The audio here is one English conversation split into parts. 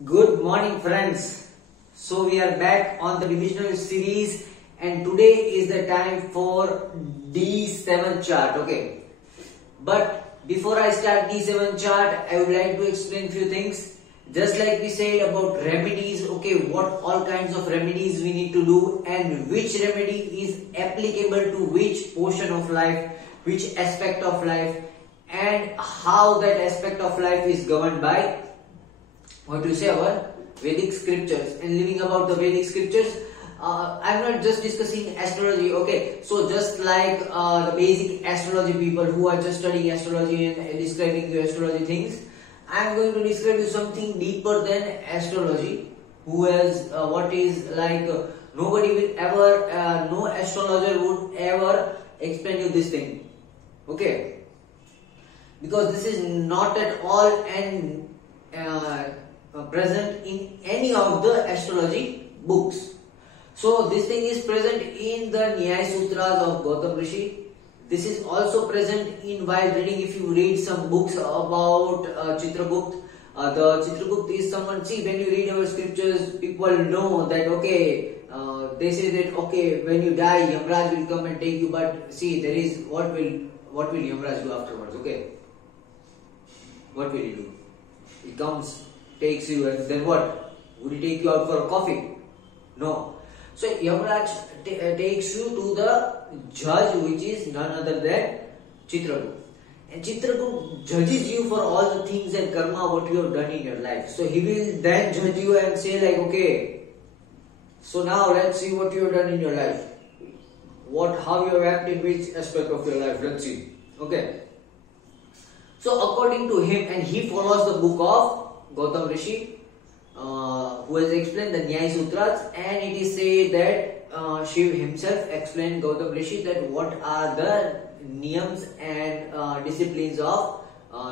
Good morning, friends. So we are back on the divisional series, and today is the time for D7 chart. Okay, but before I start D7 chart, I would like to explain few things. Just like we said about remedies, okay, what all kinds of remedies we need to do, and which remedy is applicable to which portion of life, which aspect of life, and how that aspect of life is governed by what you say our Vedic scriptures. And living about the Vedic scriptures, I'm not just discussing astrology. Okay, so just like the basic astrology people who are just studying astrology and describing the astrology things, I'm going to describe you something deeper than astrology. Who has what is like nobody will ever, no astrologer would ever explain you this thing. Okay, because this is not at all and present in any of the astrology books. So this thing is present in the Nyaya Sutras of Gautam Rishi. This is also present in while reading. If you read some books about Chitragupt, the Chitragupt is someone. See, when you read our scriptures, people know that okay. They say that okay, when you die, Yamraj will come and take you. But see, there is what will Yamraj do afterwards? Okay, what will he do? He comes, takes you, and then what? Would he take you out for a coffee? No. So Yamaraj takes you to the judge, which is none other than Chitragupt. And Chitragupt judges you for all the things and karma what you have done in your life. So he will then judge you and say like, okay, so now let's see what you have done in your life. How you have acted in which aspect of your life. Let's see. Okay. So according to him, and he follows the book of Gautam Rishi, who has explained the Nyaya Sutras, and it is said that Shiv himself explained Gautam Rishi that what are the niyams and disciplines of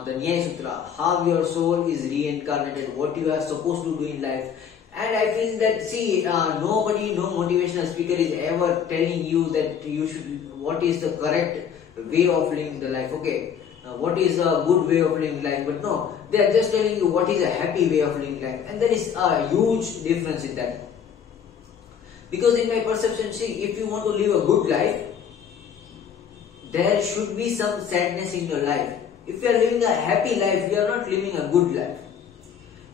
the Nyaya Sutra, how your soul is reincarnated, what you are supposed to do in life. And I feel that see, nobody, no motivational speaker is ever telling you that you should, what is the correct way of living the life. Okay, what is a good way of living life, but no, they are just telling you what is a happy way of living life, and there is a huge difference in that. Because in my perception, see, if you want to live a good life, there should be some sadness in your life. If you are living a happy life, you are not living a good life.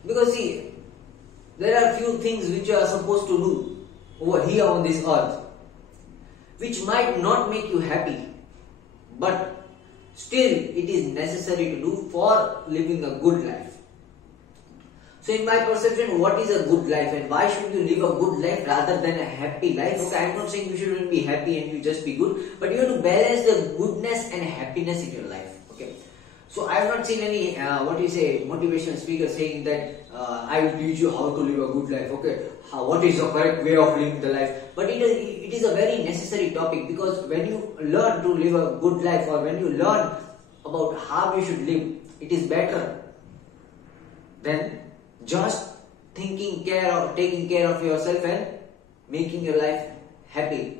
Because see, there are few things which you are supposed to do over here on this earth, which might not make you happy, but still it is necessary to do for living a good life. So in my perception, what is a good life and why should you live a good life rather than a happy life? Okay, I am not saying you shouldn't be happy and you just be good, but you have to balance the goodness and happiness in your life. Okay, so I have not seen any motivational speaker saying that I will teach you how to live a good life. Okay, what is the correct way of living the life? But it is a very necessary topic, because when you learn to live a good life, or when you learn about how you should live, it is better than just taking care of yourself and making your life happy.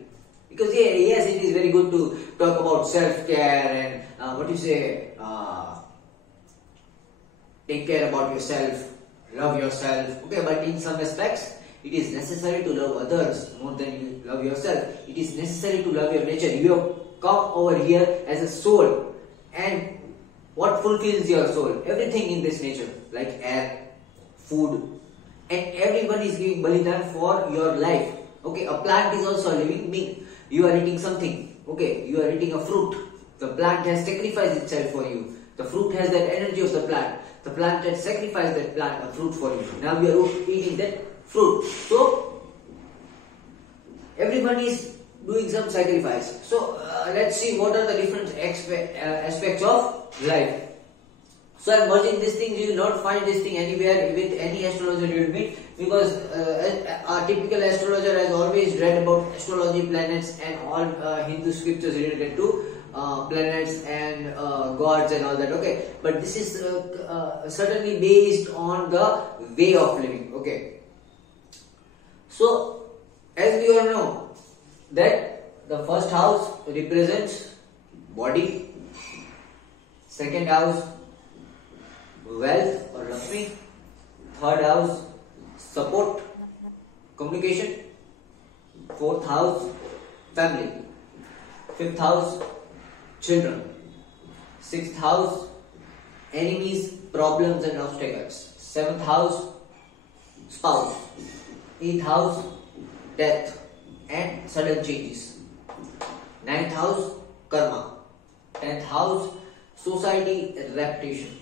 Because yes, it is very good to talk about self-care and take care about yourself, love yourself. Okay, but in some aspects, it is necessary to love others more than you love yourself. It is necessary to love your nature. You have come over here as a soul, and what fulfills your soul? Everything in this nature, like air, food, and everyone is giving balidan for your life. Okay, a plant is also a living being. You are eating something. Okay, you are eating a fruit. The plant has sacrificed itself for you. The fruit has that energy of the plant. The plant has sacrificed that fruit for you. Now you are eating that fruit. So everyone is doing some sacrifice. So let's see what are the different aspects of life. So I am merging this thing. You will not find this thing anywhere with any astrologer you will meet, because a typical astrologer has always read about astrology, planets, and all Hindu scriptures related to planets and gods and all that. Okay, but this is certainly based on the way of living. Okay, so as we all know that the first house represents body, second house wealth or Lakshmi, Third house, support, communication. Fourth house, family. Fifth house, children. Sixth house, enemies, problems and obstacles. Seventh house, spouse. Eighth house, death and sudden changes. Ninth house, karma. 10th house, society, reputation,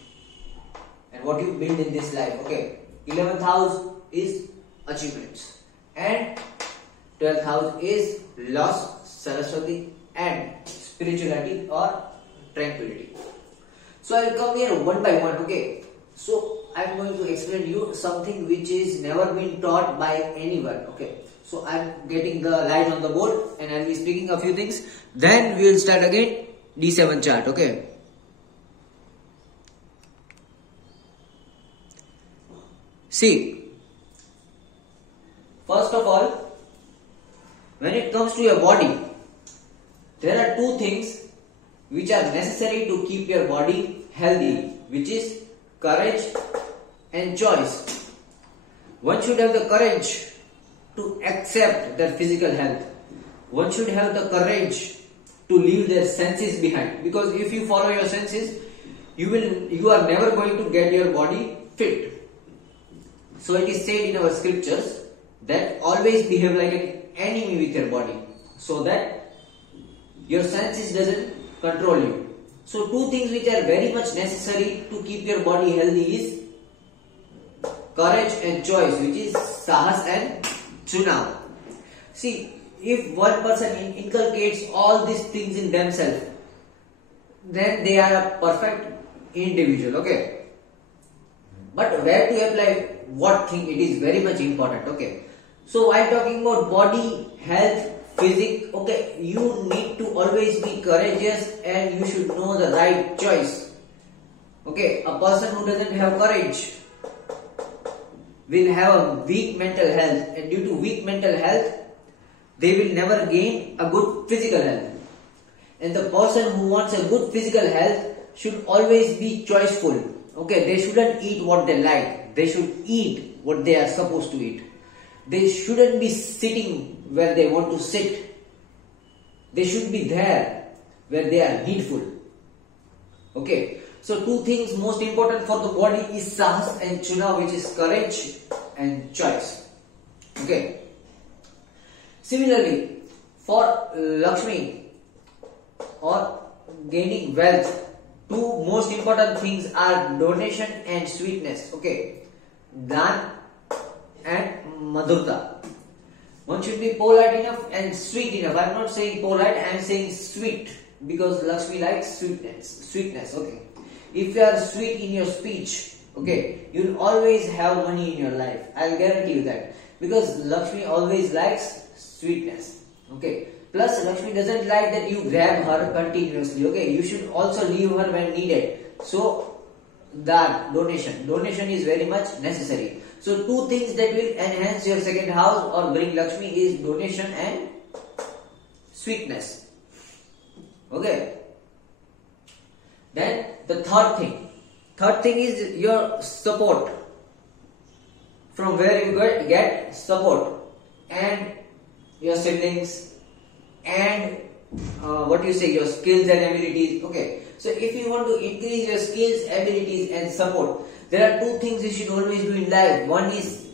and what you build in this life. Okay. 11th house is achievements, and 12th house is loss, Saraswati, and spirituality or tranquility. So I will come here one by one. Okay. So I am going to explain you something which is never been taught by anyone. Okay. So I am getting the light on the board and I will be speaking a few things. Then we will start again. D7 chart, okay. See, first of all, when it comes to your body, there are two things which are necessary to keep your body healthy, which is courage and choice. One should have the courage to accept their physical health. One should have the courage to leave their senses behind, because if you follow your senses, you are never going to get your body fit. So it is said in our scriptures that always behave like an enemy with your body, so that your senses doesn't control you. So two things which are very much necessary to keep your body healthy is courage and choice, which is sahas and chunav. See, if one person inculcates all these things in themselves, then they are a perfect individual, okay. But where to apply what thing, it is very much important, okay. So while talking about body, health, physics, okay, you need to always be courageous and you should know the right choice. Okay, a person who doesn't have courage will have a weak mental health, and due to weak mental health, they will never gain a good physical health. And the person who wants a good physical health should always be choiceful. Okay, they shouldn't eat what they like. They should eat what they are supposed to eat. They shouldn't be sitting where they want to sit. They should be there where they are needful. Okay, so two things most important for the body is sahas and chuna, which is courage and choice. Okay. Similarly, for Lakshmi or gaining wealth, two most important things are donation and sweetness. Okay, dan and madhurta. One should be polite enough and sweet enough. I am not saying polite, I am saying sweet, because Lakshmi likes sweetness. Okay, if you are sweet in your speech, okay, you will always have money in your life. I will guarantee you that, because Lakshmi always likes sweetness. Okay, plus Lakshmi doesn't like that you grab her continuously. Okay, you should also leave her when needed. So that donation is very much necessary. So two things that will enhance your second house or bring Lakshmi is donation and sweetness. Okay, then the third thing is your support, from where you get support, and your siblings, and your skills and abilities. Okay, so if you want to increase your skills, abilities and support, there are two things you should always do in life. One is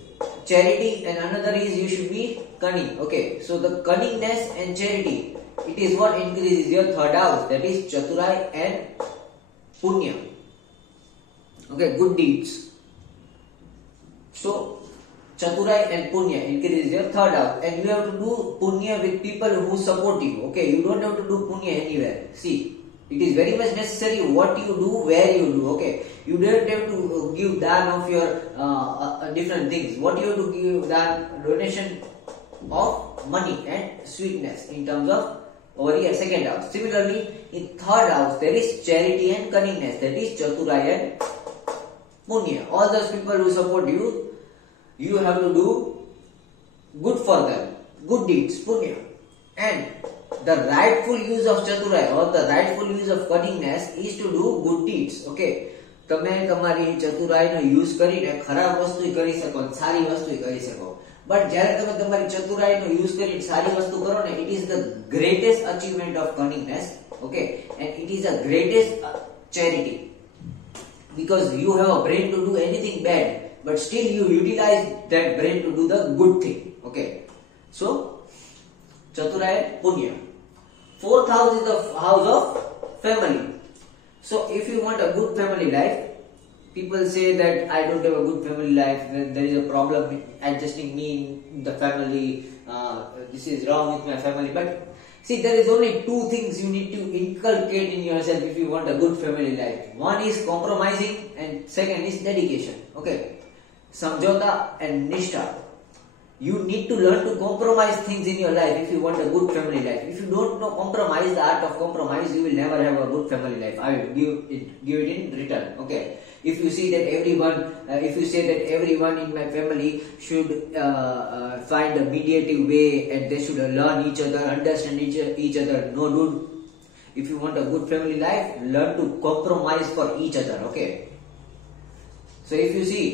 charity and another is you should be cunning. Okay, so the cunningness and charity, it is what increases your third house, that is chaturai and punya. Okay, good deeds. So chaturai and punya increases your third house, and you have to do punya with people who support you. Okay, you don't have to do punya anywhere. See, it is very much necessary what you do, where you do. Okay, you don't have to give dan of your different things. What you have to give dan, donation of money and sweetness in terms of over here second house. Similarly, in third house there is charity and cunningness, that is chaturai and punya. All those people who support you, you have to do good for them, good deeds, punya. And the rightful use of chaturai or the rightful use of cunningness is to do good deeds. Okay, તમે તમારી ચતુરાઈનો use કરીને ખરાબ વસ્તુ કરી શકો, સારી વસ્તુ કરી શકો. બટ જ્યારે તમે તમારી ચતુરાઈનો યુઝ કરીને સારી વસ્તુ કરો ને, it is the greatest achievement of cunningness. Okay, and it is the greatest charity, because you have a brain to do anything bad, but still you utilize that brain to do the good thing. Okay, so chaturai punya. Fourth house is the house of family. So if you want a good family life, people say that I don't have a good family life, there is a problem adjusting me in the family, this is wrong with my family. But see, there is only two things you need to inculcate in yourself if you want a good family life. One is compromising and second is dedication. Okay, samjhota and nishtha. You need to learn to compromise things in your life if you want a good family life. If you don't know compromise, the art of compromise, you will never have a good family life. I will give it in return. Okay, if you see that if you say that everyone in my family should find a mediative way and they should learn each other, understand each other, no dude. If you want a good family life, learn to compromise for each other. Okay, so if you see,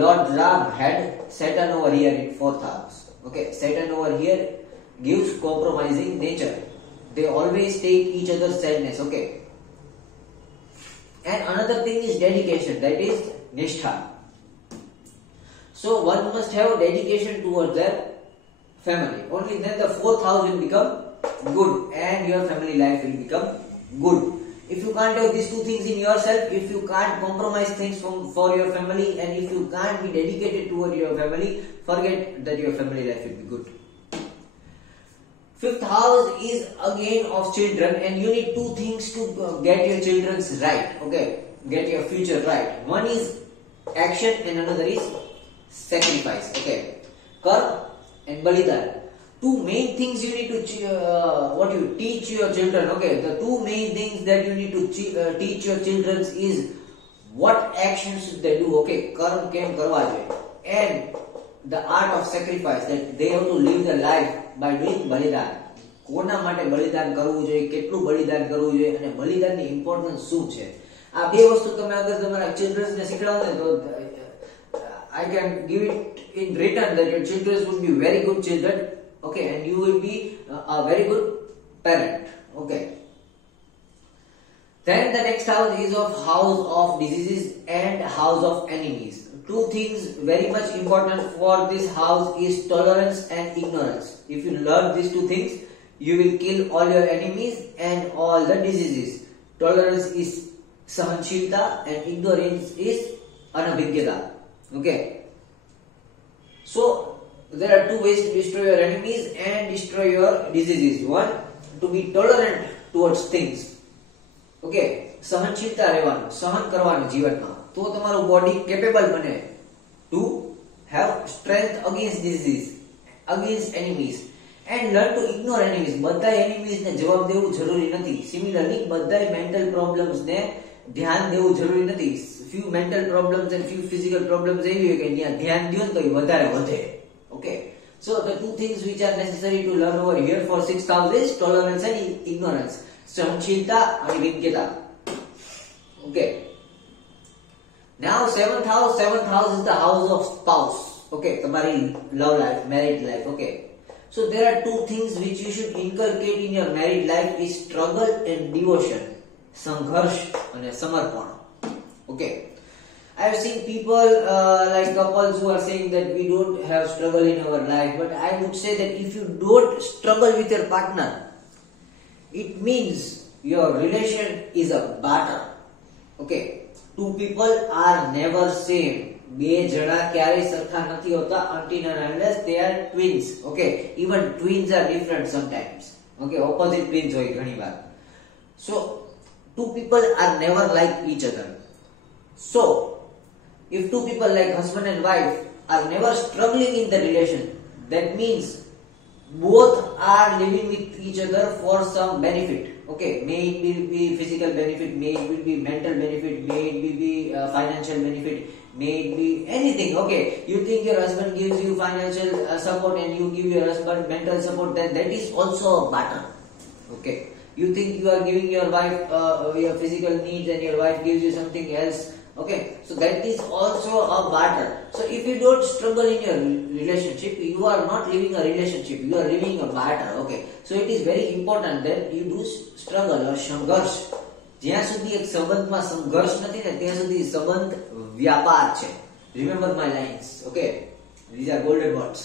Lord Ram had Saturn over here in 4th house. Okay, Saturn over here gives compromising nature. They always take each other's sadness. Okay, and another thing is dedication, that is nishtha. So one must have dedication towards their family. Only then the 4th house will become good and your family life will become good. If you can't have these two things in yourself, if you can't compromise things for your family, and if you can't be dedicated toward your family, forget that your family life will be good. 5th house is again of children, and you need two things to get your children's right. Okay, get your future right. One is action and another is sacrifice. Okay, karma and balidan. Two main things you need to what you teach your children. Okay, the two main things that you need to teach your children is what actions should they do. Okay, karma kem karwa joye, and the art of sacrifice, that they have to live their life by doing balidan. કોના માટે બલિદાન કરવું જોઈએ, કેટલું બલિદાન કરવું જોઈએ, અને બલિદાનની ઇમ્પોર્ટન્સ શું છે. આ બે વસ્તુ તમે અગર તમારા ચિલ્ડ્રન્સને શીખડાવો ને, તો I can give it in return that your children would be very good children. Okay, and you will be a very good parent. Okay, then the next house is of house of diseases and house of enemies. Two things very much important for this house is tolerance and ignorance. If you learn these two things, you will kill all your enemies and all the diseases. Tolerance is sahanshilta and ignorance is anabhigyata. Okay, so there are two ways to destroy your enemies and destroy your diseases. One, to be tolerant towards things. Okay, સહનશીલતા રહેવાનું, સહન કરવાનું જીવનમાં, તો તમારું body capable બને to have strength against disease, against enemies, and learn to ignore enemies. બધા enemies ને જવાબ દેવું જરૂરી નથી. Similarly, બધા mental problems ને ધ્યાન દેવું જરૂરી નથી. Few mental problems and few physical problems એવી હોય કે ત્યાં ધ્યાન દ્યો ને તો એ વધારે વધે. Okay, so the two things which are necessary to learn over here for 6th house is tolerance and ignorance, સહનશીલતા અને વિજ્ઞતા. Okay, now 7th house is the house of spouse. Okay, તમારી love life, married life. Okay, so there are two things which you should inculcate in your married life is struggle and devotion, સંઘર્ષ અને સમર્પણ. Okay, I have seen people like couples who are saying that we don't have struggle in our life, but I would say that if you don't struggle with your partner, it means your relation is a barter. Okay, two people are never same. બે જણા ક્યારેય સરખા નથી હોતા until and unless they are twins. Okay, even twins are different sometimes. Okay, opposite twins હોય ઘણીવાર. So two people are never like each other. So if two people like husband and wife are never struggling in the relation, that means both are living with each other for some benefit. Okay, may it be physical benefit, may it be mental benefit, may it be financial benefit, may it be anything. Okay, you think your husband gives you financial support and you give your husband mental support, then that is also a barter. Okay, You think you are giving your wife your physical needs and your wife gives you something else. Okay, so that is also a barter. So if you don't struggle in your relationship, you are not living a relationship, you are living a barter. Okay, so it is very important that you do struggle or સંઘર્ષ. જ્યાં સુધી એક સંબંધમાં સંઘર્ષ નથી ને ત્યાં સુધી સંબંધ વ્યાપાર છે. Remember my lines. Okay, these are golden words.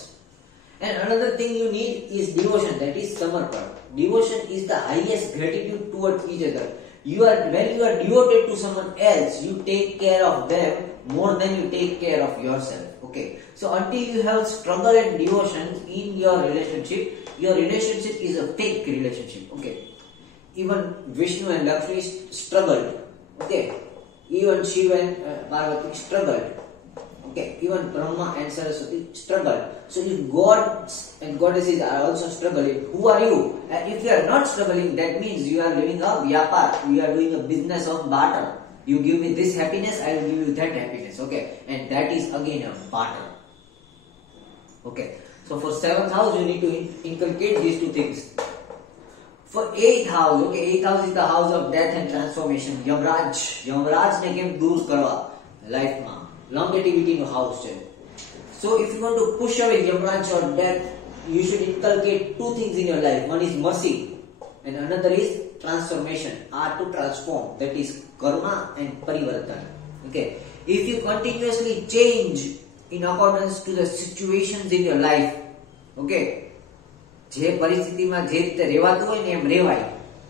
And another thing you need is devotion, that is samarpan. Devotion is the highest gratitude towards each other. When you are devoted to someone else, you take care of them more than you take care of yourself. Okay, so until you have struggle and devotion in your relationship is a fake relationship. Okay, even Vishnu and Lakshmi struggled. Okay, even Shiva and Parvati struggled. Okay, even Brahma and Saraswati struggled. So if gods and goddesses are also struggling, who are you? If you are not struggling, that means you are living a vyapar. You are doing a business of barter. You give me this happiness, I will give you that happiness. Okay, and that is again a barter. Okay, so for 7th house you need to inculcate these two things. For 8th house, okay, 8th house is the house of death and transformation. Yamaraj ne કેમ દૂર કરવા life માં longevity નો house છે. So if you want to push away Yamaraj or death, you should inculcate two things in your life. One is mercy and another is transformation, or to transform, that is karma and parivartan. Okay, if you continuously change in accordance to the situations in your life, okay, જે પરિસ્થિતિમાં જે રીતે રહેવાતું હોય ને એમ રહેવાય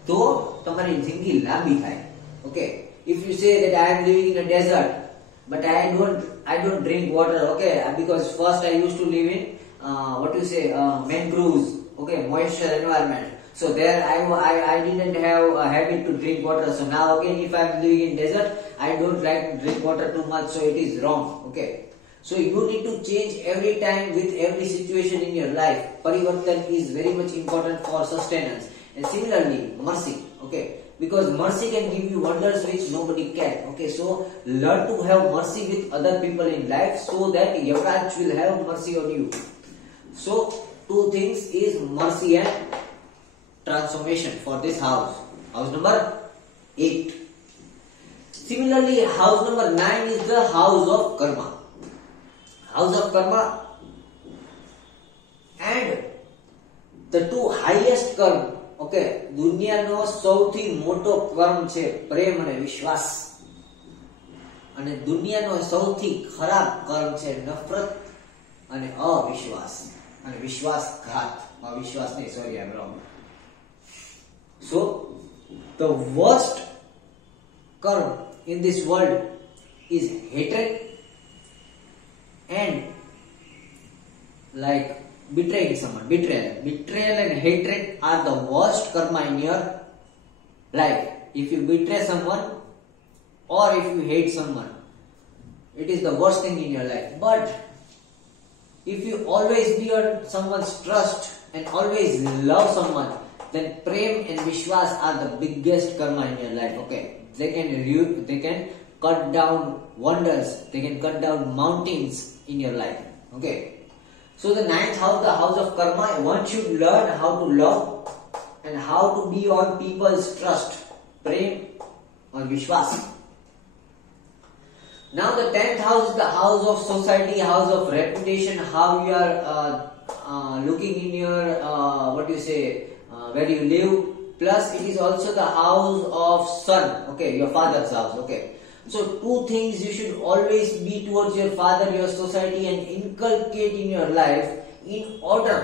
તો તમારી જિંદગી લાંબી થાય. Okay, if you say that I am living in a desert but I don't drink water, okay, because first I used to live in mangroves, okay, moisture environment, so there I didn't have a habit to drink water. So now again if I am living in desert, I don't like to drink water too much, so it is wrong. Okay, so you need to change every time with every situation in your life. Parivartan is very much important for sustenance. And similarly mercy, okay, because mercy can give you wonders which nobody can. Okay, so learn to have mercy with other people in life so that Yavraj will have mercy on you. So two things is mercy and transformation for this house. House number 8. Similarly, house number 9 is the house of karma. House of karma and the two highest karma. Okay, દુનિયાનો સૌથી મોટો કર્મ છે પ્રેમ અને વિશ્વાસ, અને દુનિયાનો સૌથી ખરાબ કર્મ છે નફરત અને અવિશ્વાસ અને વિશ્વાસઘાત. અવિશ્વાસ નહીં, sorry, I'm wrong. So the worst karma in this world is hatred and like betraying someone. Betrayal and hatred are the worst karma in your life. If you betray someone or if you hate someone, it is the worst thing in your life. But if you always be on someone's trust and always love someone, then prem and vishwas are the biggest karma in your life. Okay, they can cut down wonders, they can cut down mountains in your life. Okay, so the 9th house, the house of karma, one should learn how to love and how to be on people's trust, prem or vishwas. Now the 10th house is the house of society, house of reputation, how you are looking in your where you live. Plus it is also the house of son, okay, your father's house. Okay, so two things you should always be towards your father, your society, and inculcate in your life in order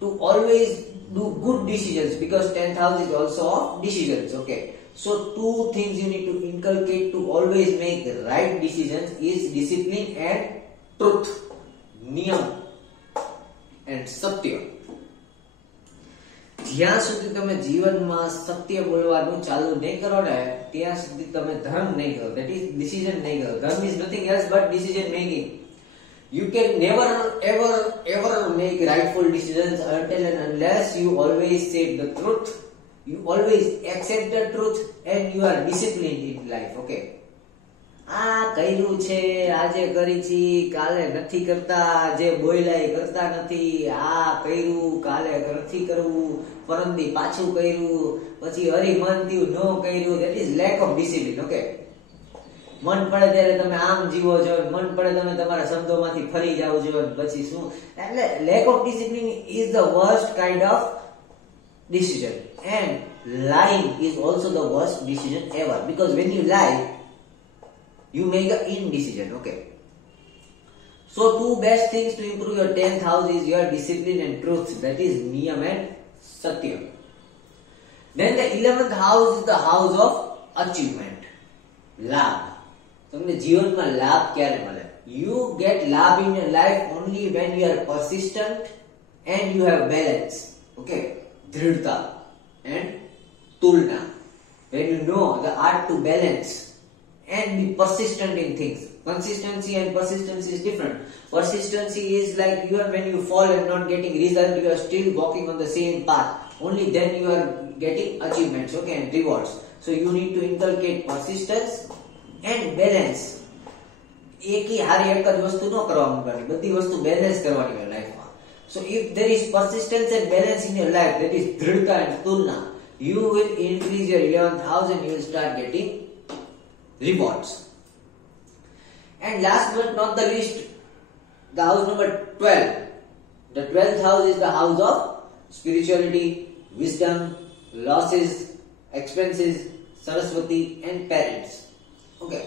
to always do good decisions, because 10th house is also of decisions. Okay, so two things you need to inculcate to always make the right decisions is discipline and truth, niyam and satya. જ્યાં સુધી તમે જીવનમાં સત્ય બોલવાનું ચાલુ નહીં કરો ને ત્યાં સુધી તમે ધર્મ નહીં કરો, that is decision નહીં કરો. ધર્મ is nothing else but decision making. You can never ever make rightful decisions until and unless you always say the truth, you always accept the truth, and you are disciplined in life. Okay, આ કર્યું છે, આજે કરી છી, કાલે નથી કરતા, જે બોલ્યા એ કરતા નથી, આ કર્યું, કાલે નથી કરવું, પરમદી પાછું કર્યું, પછી હરી મન થયું નો કર્યું. That is lack of discipline. Okay, મન પડે ત્યારે તમે આમ જીવો છો, મન પડે તમે તમારા શબ્દોમાંથી ફરી જાઓ છો, પછી શું? એટલે lack of discipline is the worst kind of decision, and lying is also the worst decision ever, because when you lie you make an indecision. Okay, so two best things to improve your 10th house is your discipline and truth, that is niyam and satyam. Then the 11th house is the house of achievement, labh. તમને જીવનમાં લાભ ક્યારે મળે? You get લાભ in your life only when you are persistent and you have balance. Okay, dridhta and tulna, when you know the art to balance and be persistent in things. Consistency and persistency is different. Persistency is like even when you fall and not getting result, you are still walking on the same path. Only then you are getting achievements, okay, and rewards. So you need to inculcate persistence and balance. એક ही હારી એક જ વસ્તુ ન કરવાની, બધી વસ્તુ balance કરવાની હોય લાઈફમાં. So if there is persistence and balance in your life, that is dridhta and tulna, you will increase your 11th house and you will start getting rewards. And last but not the least, the house number 12. The 12th house is the house of spirituality, wisdom, losses, expenses, Saraswati and parents. Okay.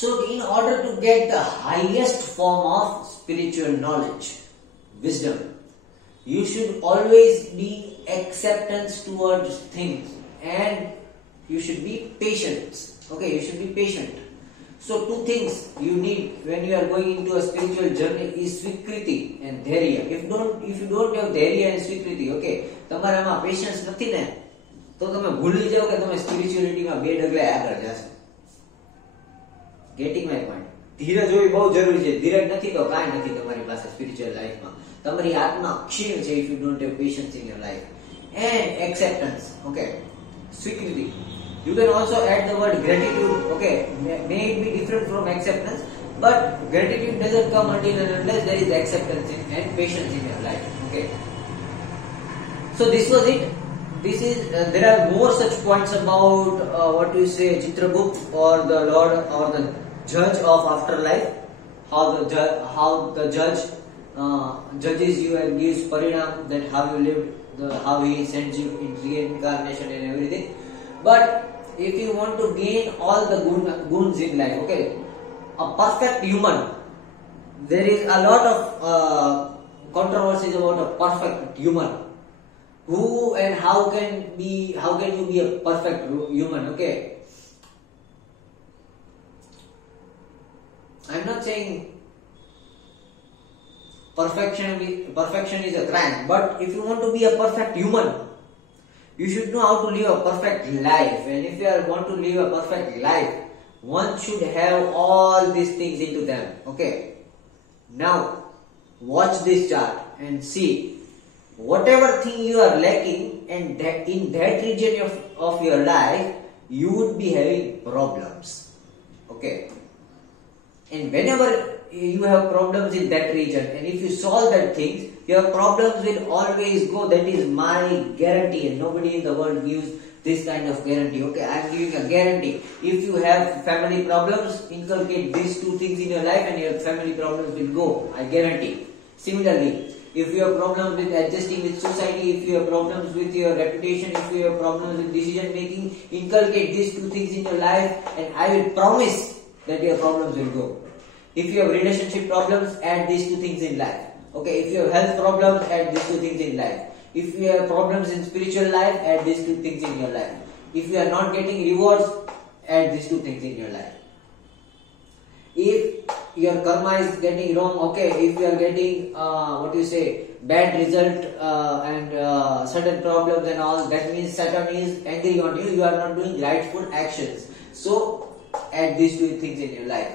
So in order to get the highest form of spiritual knowledge, wisdom, you should always be acceptance towards things, and you should be patient. Okay, you should be patient. So two things you need when you are going into a spiritual journey is swikriti and dharya. If you don't have dharya and swikriti, okay, તમારામાં patience નથી ને, તો તમે ભૂલી જાઓ કે તમે સ્પિરિચ્યુઆલિટીમાં બે ડગલા આગળ જશો. Getting my point? ધીરજ હોવી બહુ જરૂરી છે. ધીરજ નથી તો કાંઈ નથી તમારી પાસે સ્પિરિચ્યુઅલ લાઈફમાં. તમારી આત્મા ક્ષીણ છે if you don't have patience in your life. And acceptance, okay, સ્વીકૃતિ. You can also add the word gratitude. Okay, may it be different from acceptance, but gratitude doesn't come until and unless there is acceptance and patience in your life. Okay, so this was it. This is there are more such points about what you say Chitragupta or the Lord or the judge of afterlife, how the judge judges you and gives parinam, that how you lived, how he sends you in reincarnation and everything. But if you want to gain all the guns in life, okay, a perfect human, there is a lot of controversies about a perfect human. Who and how can you be a perfect human? Okay, I'm not saying perfection is a crime, but if you want to be a perfect human, you should know how to live a perfect life. And if you want to live a perfect life, one should have all these things into them. Okay, now watch this chart and see whatever thing you are lacking, and that in that region of your life you would be having problems. Okay, and whenever you have problems in that region, and if you solve that things, your problems will always go. That is my guarantee, and nobody in the world gives this kind of guarantee. Okay, I am giving a guarantee. If you have family problems, inculcate these two things in your life and your family problems will go, I guarantee. Similarly, if you have problems with adjusting with society, if you have problems with your reputation, if you have problems with decision making, inculcate these two things in your life and I will promise that your problems will go. If you have relationship problems, add these two things in life. Okay, if you have health problems, add these two things in life. If you have problems in spiritual life, add these two things in your life. If you are not getting rewards, add these two things in your life. If your karma is getting wrong, okay, if you are getting bad result and certain problems and all, that means Saturn is angry on you. You are not doing rightful actions. So add these two things in your life.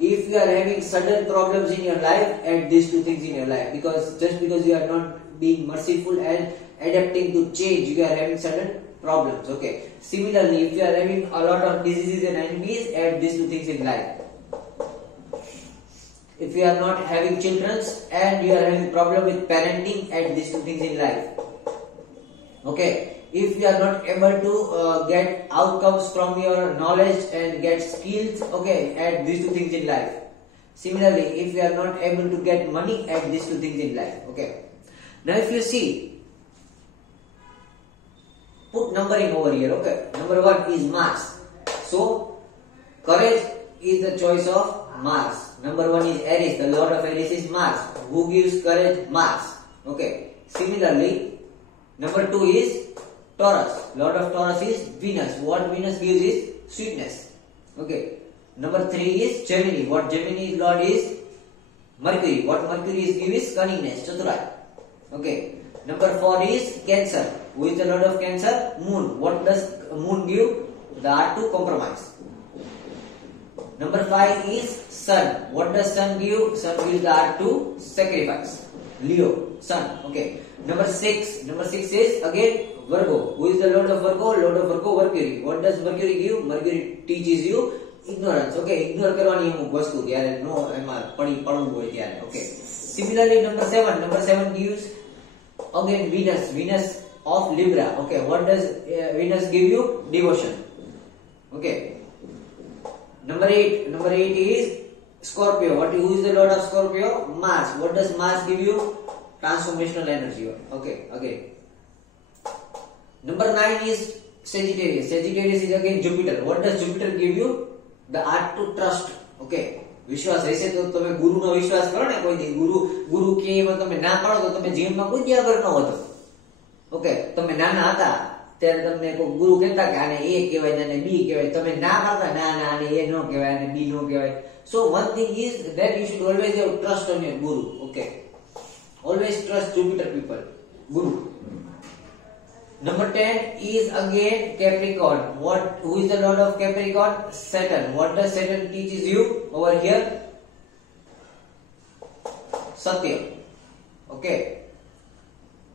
If you are having sudden problems in your life, add these two things in your life. Just because you are not being merciful and adapting to change, you are having sudden problems. Okay. Similarly, if you are having a lot of diseases and enemies, add these two things in life. If you are not having children and you are having problem with parenting, add these two things in life. Okay. If you are not able to get outcomes from your knowledge and get skills, okay, add these two things in life. Similarly, if you are not able to get money, add these two things in life. Okay. Now, if you see, put numbering over here. Okay. Number 1 is Mars. So, courage is the choice of Mars. Number 1 is Aries. The lord of Aries is Mars. Who gives courage? Mars. Okay. Similarly, number 2 is Taurus. Lord of Taurus is Venus. What Venus gives is sweetness. Okay. Number 3 is Gemini. What Gemini's lord is Mercury. What Mercury gives is cunningness, chaturai. Okay. Number 4 is Cancer. Who is the lord of Cancer? Moon. What does Moon give? The art to compromise. Number 5 is Sun. What does Sun give? Sun gives the art to sacrifice. Leo. Sun. Okay. Number 6 is again Virgo. Who is the lord of Virgo? Lord of Virgo, Mercury. What does Mercury give? Mercury teaches you ignorance. Okay. Ignore કરવાની અમુક વસ્તુ ત્યારે નો એમાં પડવું હોય ત્યારે. Okay. Similarly, number 7 gives again Venus of Libra. Okay. What does Venus give you? Devotion. Okay. Number 8 is Scorpio. Who is the lord of Scorpio? Mars. What does Mars give you? Transformational energy. Okay. Again. Number 9 is Sagittarius. Sagittarius is again Jupiter. What does Jupiter give you? The art to trust. Okay. વિશ્વાસ રહેશે તો તમે ગુરુનો વિશ્વાસ કરો ને કોઈ દી ગુરુ કે એમાં તમે ના પાડો તો તમે જીવનમાં કોઈ દી આગળ ન વધો. ઓકે. તમે નાના હતા ત્યારે તમને કોઈ ગુરુ કહેતા કે આને A કહેવાય ને આને B કહેવાય, તમે ના પાડતા ના આને A નો કહેવાય આને B નો કહેવાય. So one thing is that you should always have trust on your guru. Okay. Always trust Jupiter people. Guru. Number 10 is again Capricorn. Who is the lord of Capricorn? Saturn. What does Saturn teaches you over here? Satya. Okay.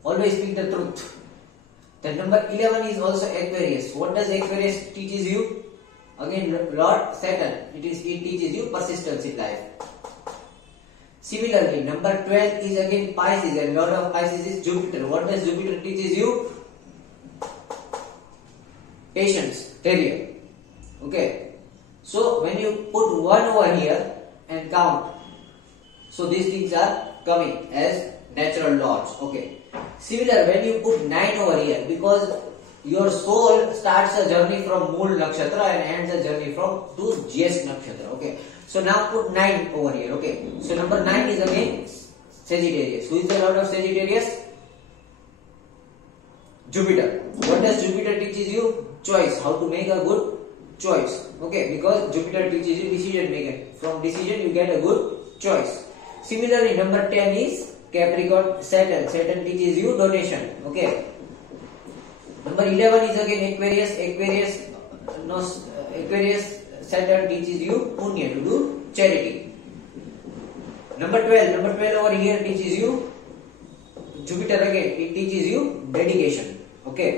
Always speak the truth. Then number 11 is also Aquarius. What does Aquarius teaches you? Again Lord Saturn. It teaches you persistence in life. Similarly, number 12 is again Pisces, and lord of Pisces is Jupiter. What does Jupiter teaches you? Patience, terrier. Okay. So when you put 1 over here and count, so these things are coming as natural lords. Okay. Similar, when you put 9 over here, because your soul starts a journey from Mool Nakshatra and ends a journey to Jyesh Nakshatra. Okay. So now put 9 over here. Okay. So number 9 is again Sagittarius. Who is the lord of Sagittarius? Jupiter. What does Jupiter teaches you? Choice. How to make a good choice. Okay. Because Jupiter teaches you decision making. From decision you get a good choice. Similarly, number 10 is Capricorn, Saturn. Saturn teaches you donation. Okay. Number 11 is again Aquarius. Saturn teaches you punya, to do charity. Number 12 over here teaches you Jupiter again. It teaches you dedication. Okay.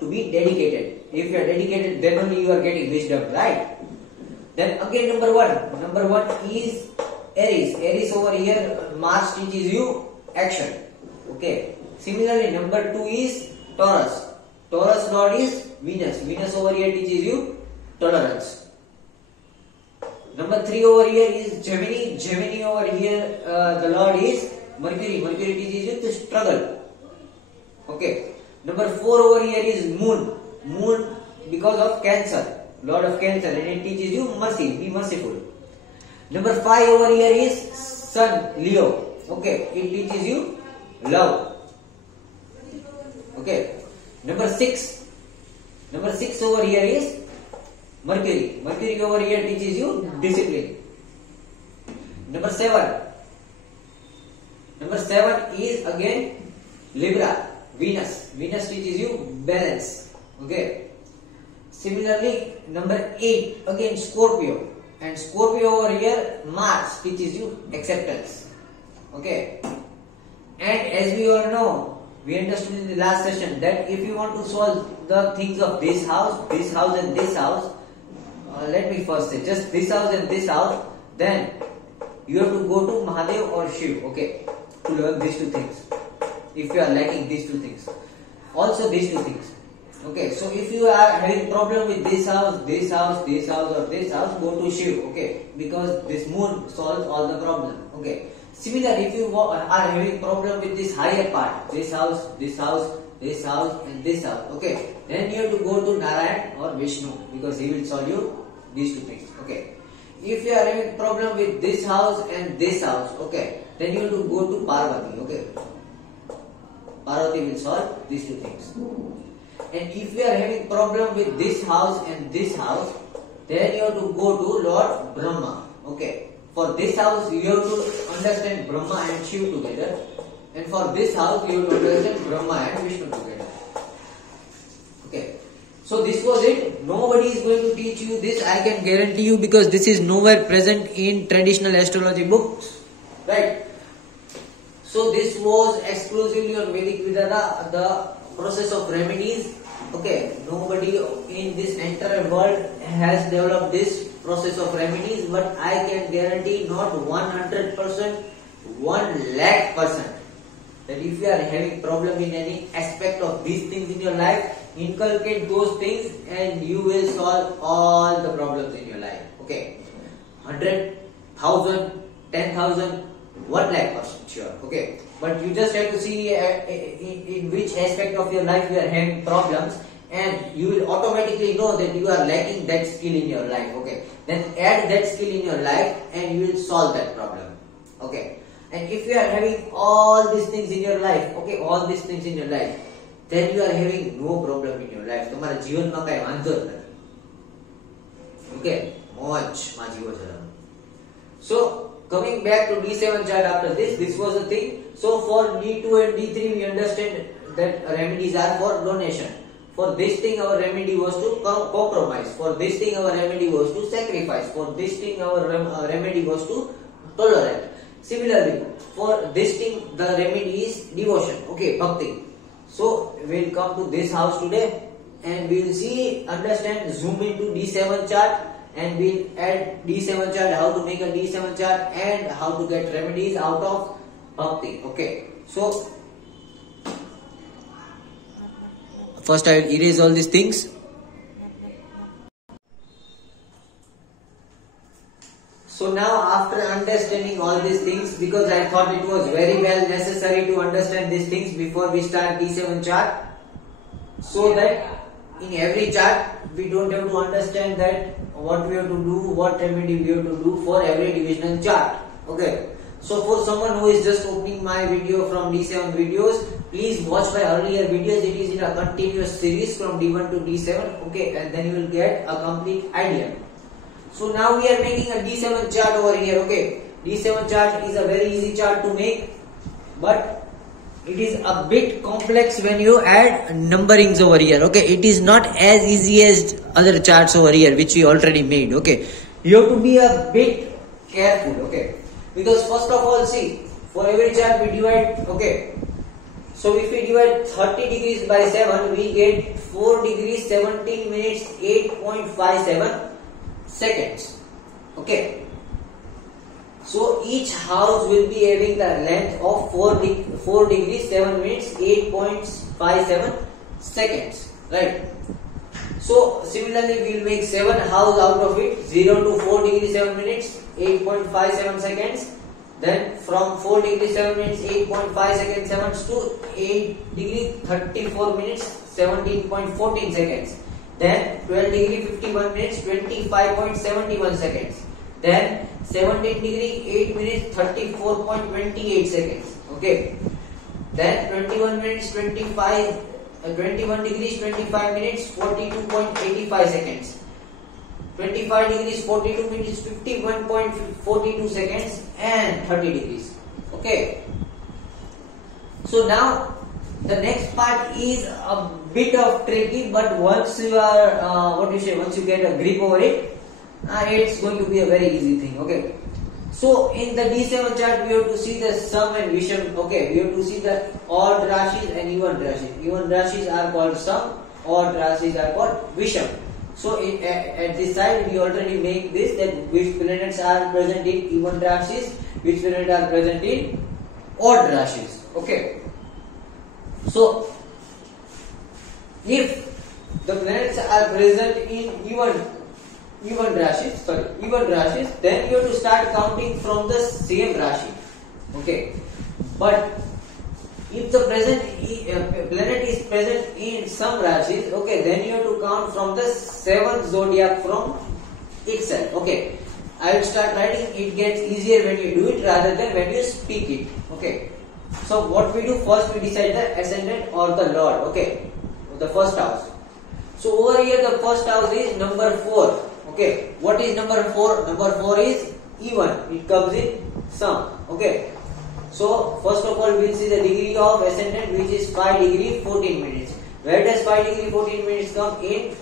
To be dedicated. If you are dedicated, then only you are getting wisdom, right? Then again number 1 is Aries. Aries over here, Mars teaches you action. Okay. Similarly, number 2 is Taurus. Taurus lord is Venus. Venus over here teaches you tolerance. Number 3 over here is Gemini. Gemini over here, the lord is Mercury. Mercury teaches you to struggle. Okay. Number 4 over here is Moon. Moon because of Cancer. Lord of Cancer, and it teaches you mercy. Be merciful. Number 5 over here is Sun, Leo. Okay. It teaches you love. Okay. Number 6 over here is Mercury. Mercury over here teaches you discipline. Number 7 is again Libra. Venus. Venus teaches you balance. Okay. Similarly, number 8 again Scorpio. And Scorpio over here, Mars teaches you acceptance. Okay. And as we all know, we understood in the last session that if you want to solve the things of this house and this house, let me first say just this house and this house, then you have to go to Mahadev or Shiv, okay, to learn these two things. If you are lacking these two things, also these two things, okay. So if you are having problem with this house, or this house, go to Shiv, okay, because this moon solves all the problem, okay. Similarly, if you are having problem with this higher part, this house, and this house, okay, then you have to go to Narayan or Vishnu because he will solve you these two things, okay. If you are having problem with this house and this house, okay, then you have to go to Parvati, okay. Parvati will solve these two things. And if you are having problem with this house and this house, then you have to go to Lord Brahma, okay. For this house, you have to understand Brahma and Shiv together, and for this house, you have to understand Brahma and Vishnu together. Okay. So this was it. Nobody is going to teach you this, I can guarantee you, because this is nowhere present in traditional astrology books, right? So this was exclusively on Vedic Vedanta, the process of remedies. Okay, nobody in this entire world has developed this process of remedies, but I can guarantee not 100%, 1,00,000% that if you are having problem in any aspect of these things in your life, inculcate those things and you will solve all the problems in your life. Okay, 100, 1,000, 10,000, 1,00,000% sure. Okay, but you just have to see in which aspect of your life you are having problems, and you will automatically know that you are lacking that skill in your life. Okay, then add that skill in your life and you will solve that problem. Okay, and if you are having all these things in your life, okay, all these things in your life, then you are having no problem in your life. તમારા જીવનમાં કાઈ વાંધો જ નથી. Okay, મોજમાં જીવો છો. So coming back to D7 chart after this was the thing. So for D2 and D3 we understand that remedies are for donation. For this thing our remedy was to compromise. For this thing our remedy was to sacrifice. For this thing our remedy was to tolerate. Similarly, for this thing the remedy is devotion. Okay, bhakti. So we'll come to this house today and we will see, understand, zoom into D7 chart, and we'll add D7 chart, how to make a D7 chart and how to get remedies out of bhakti. Okay, so first I will erase all these things. So now after understanding all these things, because I thought it was very well necessary to understand these things before we start D7 chart, so that in every chart we don't have to understand that what we have to do, what remedy we have to do for every divisional chart. Okay, so for someone who is just opening my video from D7 videos, please watch my earlier videos. It is in a continuous series from D1 to D7. Okay, and then you will get a complete idea. So now we are making a D7 chart over here. Okay, D7 chart is a very easy chart to make, but it is a bit complex when you add numberings over here. Okay, it is not as easy as other charts over here which we already made. Okay, you have to be a bit careful. Okay, because first of all, see, for every chart we divide. Okay, so if we divide 30 degrees by 7, we get 4 degrees 17 minutes 8.57 seconds. Okay, so each house will be having the length of 4 degrees 7 minutes 8.57 seconds, right? So similarly we will make 7 house out of it, 0 to 4 degrees 7 minutes 8.57 seconds. Then from 4 degrees 7 minutes 8.5 seconds to 8 degree 34 minutes 17.14 seconds. Then 12 degree 51 minutes 25.71 seconds. Then 17 degree 8 minutes 34.28 seconds. Okay. Then 21 minutes 21 degrees 25 minutes 42.85 seconds. 25 degrees 42 minutes 51.42 seconds, and 30 degrees. Okay. So now the next part is a bit of tricky, but once you are once you get a grip over it, it's going to be a very easy thing. Okay. So in the D7 chart, we have to see the sum and Visham. Okay, we have to see the odd Rashis and even Rashis. Even Rashis are called sum, odd Rashis are called Visham. So at this side, we already make this, that which planets are present in even Rashis, which planets are present in odd Rashis. Okay. So if the planets are present in even Rashis, then you have to start counting from the same Rashi. Okay. But if the planet is present in some Rashis, okay, then you have to count from the 7th zodiac from itself. Okay. I will start writing. It gets easier when you do it rather than when you speak it. Okay. So what we do first, we decide the ascendant or the lord. Okay. The first house. So over here the first house is number 4. Okay. What is number 4? Number 4 is even. It comes in sum. Okay. So first of all we will see the degree of ascendant, which is 5 degree 14 minutes. Where does 5 degree 14 minutes come in?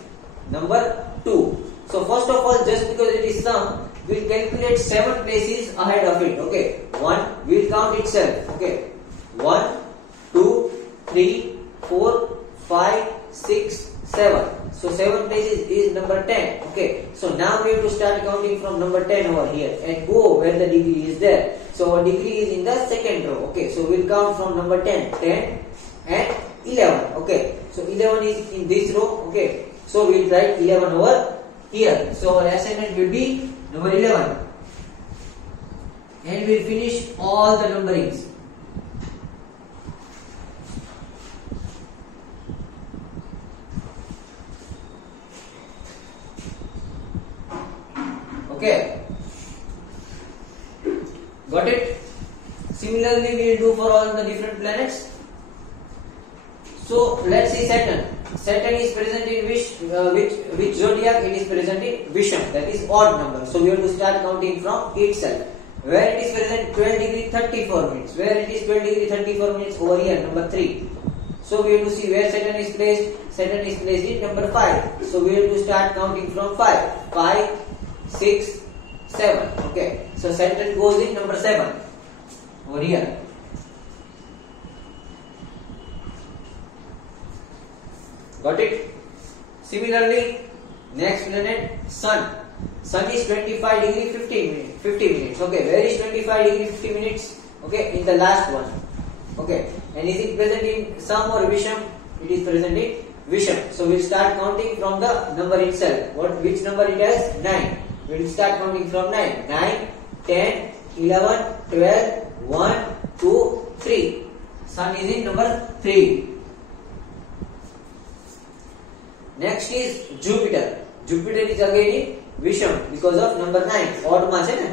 Number 2. So first of all, just because it is sum, we will calculate 7 places ahead of it. Okay. 1, we will count itself. Okay. 1, 2, 3, 4, 5, 6, 7. So 7 places is number 10. Okay. So now we have to start counting from number 10 over here and go where the degree is there. So our degree is in the second row. Okay. So we'll count from number 10. 10 and 11. Okay. So 11 is in this row. Okay. So we'll write 11 over here. So our ascendant will be number 11. And we'll finish all the numberings. Okay. Got it? Similarly, we will do for all the different planets. So let's see Saturn. Saturn is present in which zodiac? It is present in Visham, that is odd number. So we have to start counting from itself. Where it is present? 12 degree 34 minutes. Where it is 12 degree 34 minutes? Over here, number 3. So we have to see where Saturn is placed. Saturn is placed in number 5. So we have to start counting from 5. 5, 6, 7. Okay. So Saturn goes in number 7. Over here. Got it? Similarly, next planet, Sun. Sun is 25 degree 50 minutes. Okay. Where is 25 degree 50 minutes? Okay. In the last one. Okay. And is it present in Sum or Visham? It is present in Visham. So we'll start counting from the number itself. Which number it has? 9. We will start counting from 9. 9, 10, 11, 12, 1, 2, 3. Sun is in number 3. Next is Jupiter. Jupiter is again in Visham because of number 9. Odd ma hai na?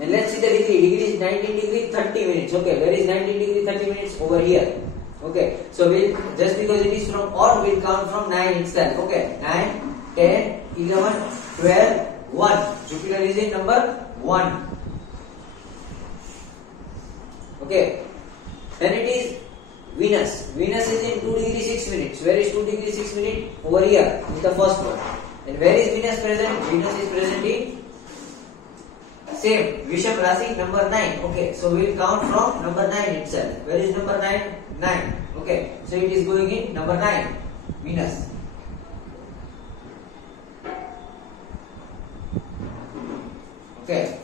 And let's see the degree. Degree is 19 degree 30 minutes. Okay, where is 19 degree 30 minutes? Over here. Okay, so we'll, just because it is from odd, we'll count from 9 itself. Okay, 9, 10, 11, 12, 1. Jupiter is in number 1. Okay. Then it is Venus. Venus is in 2 degree 6 minutes. Where is 2 degree 6 minutes? Over here, in the first one. And where is Venus present? Venus is present in same Visham Rasi, number 9. Okay, so we will count from number 9 itself. Where is number 9? 9. Okay, so it is going in number 9. Venus. Okay.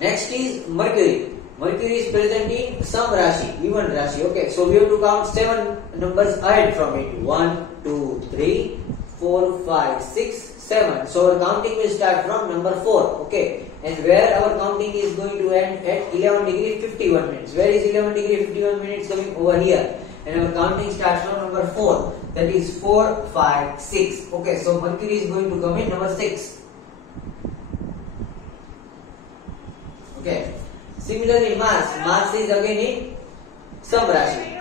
Next is Mercury. Mercury is present in some Rashi, even Rashi. Okay, so we have to count 7 numbers ahead from it. 1, 2, 3, 4, 5, 6, 7. So our counting will start from number 4. Okay, and where our counting is going to end at 11 degree 51 minutes. Where is 11 degree 51 minutes coming? Over here. And our counting starts from number 4. That is 4, 5, 6. Okay, so Mercury is going to come in number 6. Okay. Similarly, Mars. Mars is again in some Rashi.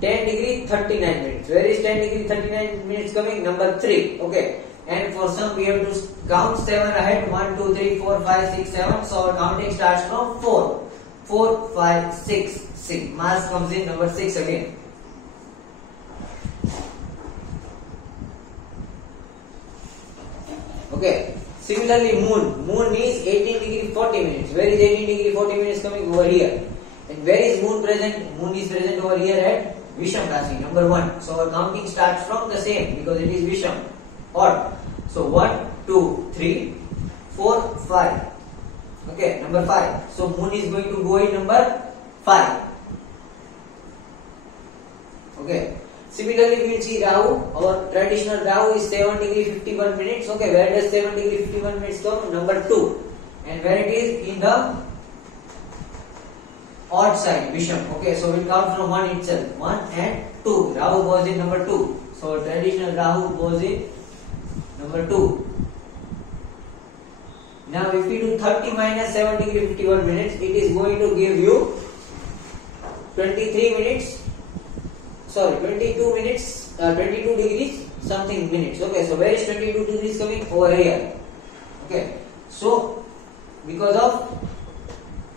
10 degree 39 minutes. Where is 10 degree 39 minutes coming? Number 3. Okay. And for some we have to count 7 ahead. 1, 2, 3, 4, 5, 6, 7. So our counting starts from 4. 4, 5, 6, 6. Mars comes in number 6 again. Okay. Similarly, moon is 18 degree 40 minutes. Where is 18 degree 40 minutes coming? Over here. And where is moon present? Moon is present over here at Visham Rashi, number 1. So our counting starts from the same because it is Visham. Odd. So 1, 2, 3, 4, 5. Okay, number 5. So moon is going to go in number 5. Okay. Similarly, we will see Rahu. Our traditional Rahu is 7 degree 51 minutes. Okay, where does 7 degree 51 minutes come? Number 2. And where it is? In the odd side, Visham. Okay, so we'll count from 1 itself. 1 and 2. Rahu goes in number 2. So our traditional Rahu goes in number 2. Now if we do 30 minus 7 degree 51 minutes, it is going to give you 23 minutes. Sorry, 22 minutes, 22 degrees something minutes. Okay, so where is 22 degrees coming? Over here. Okay, so because of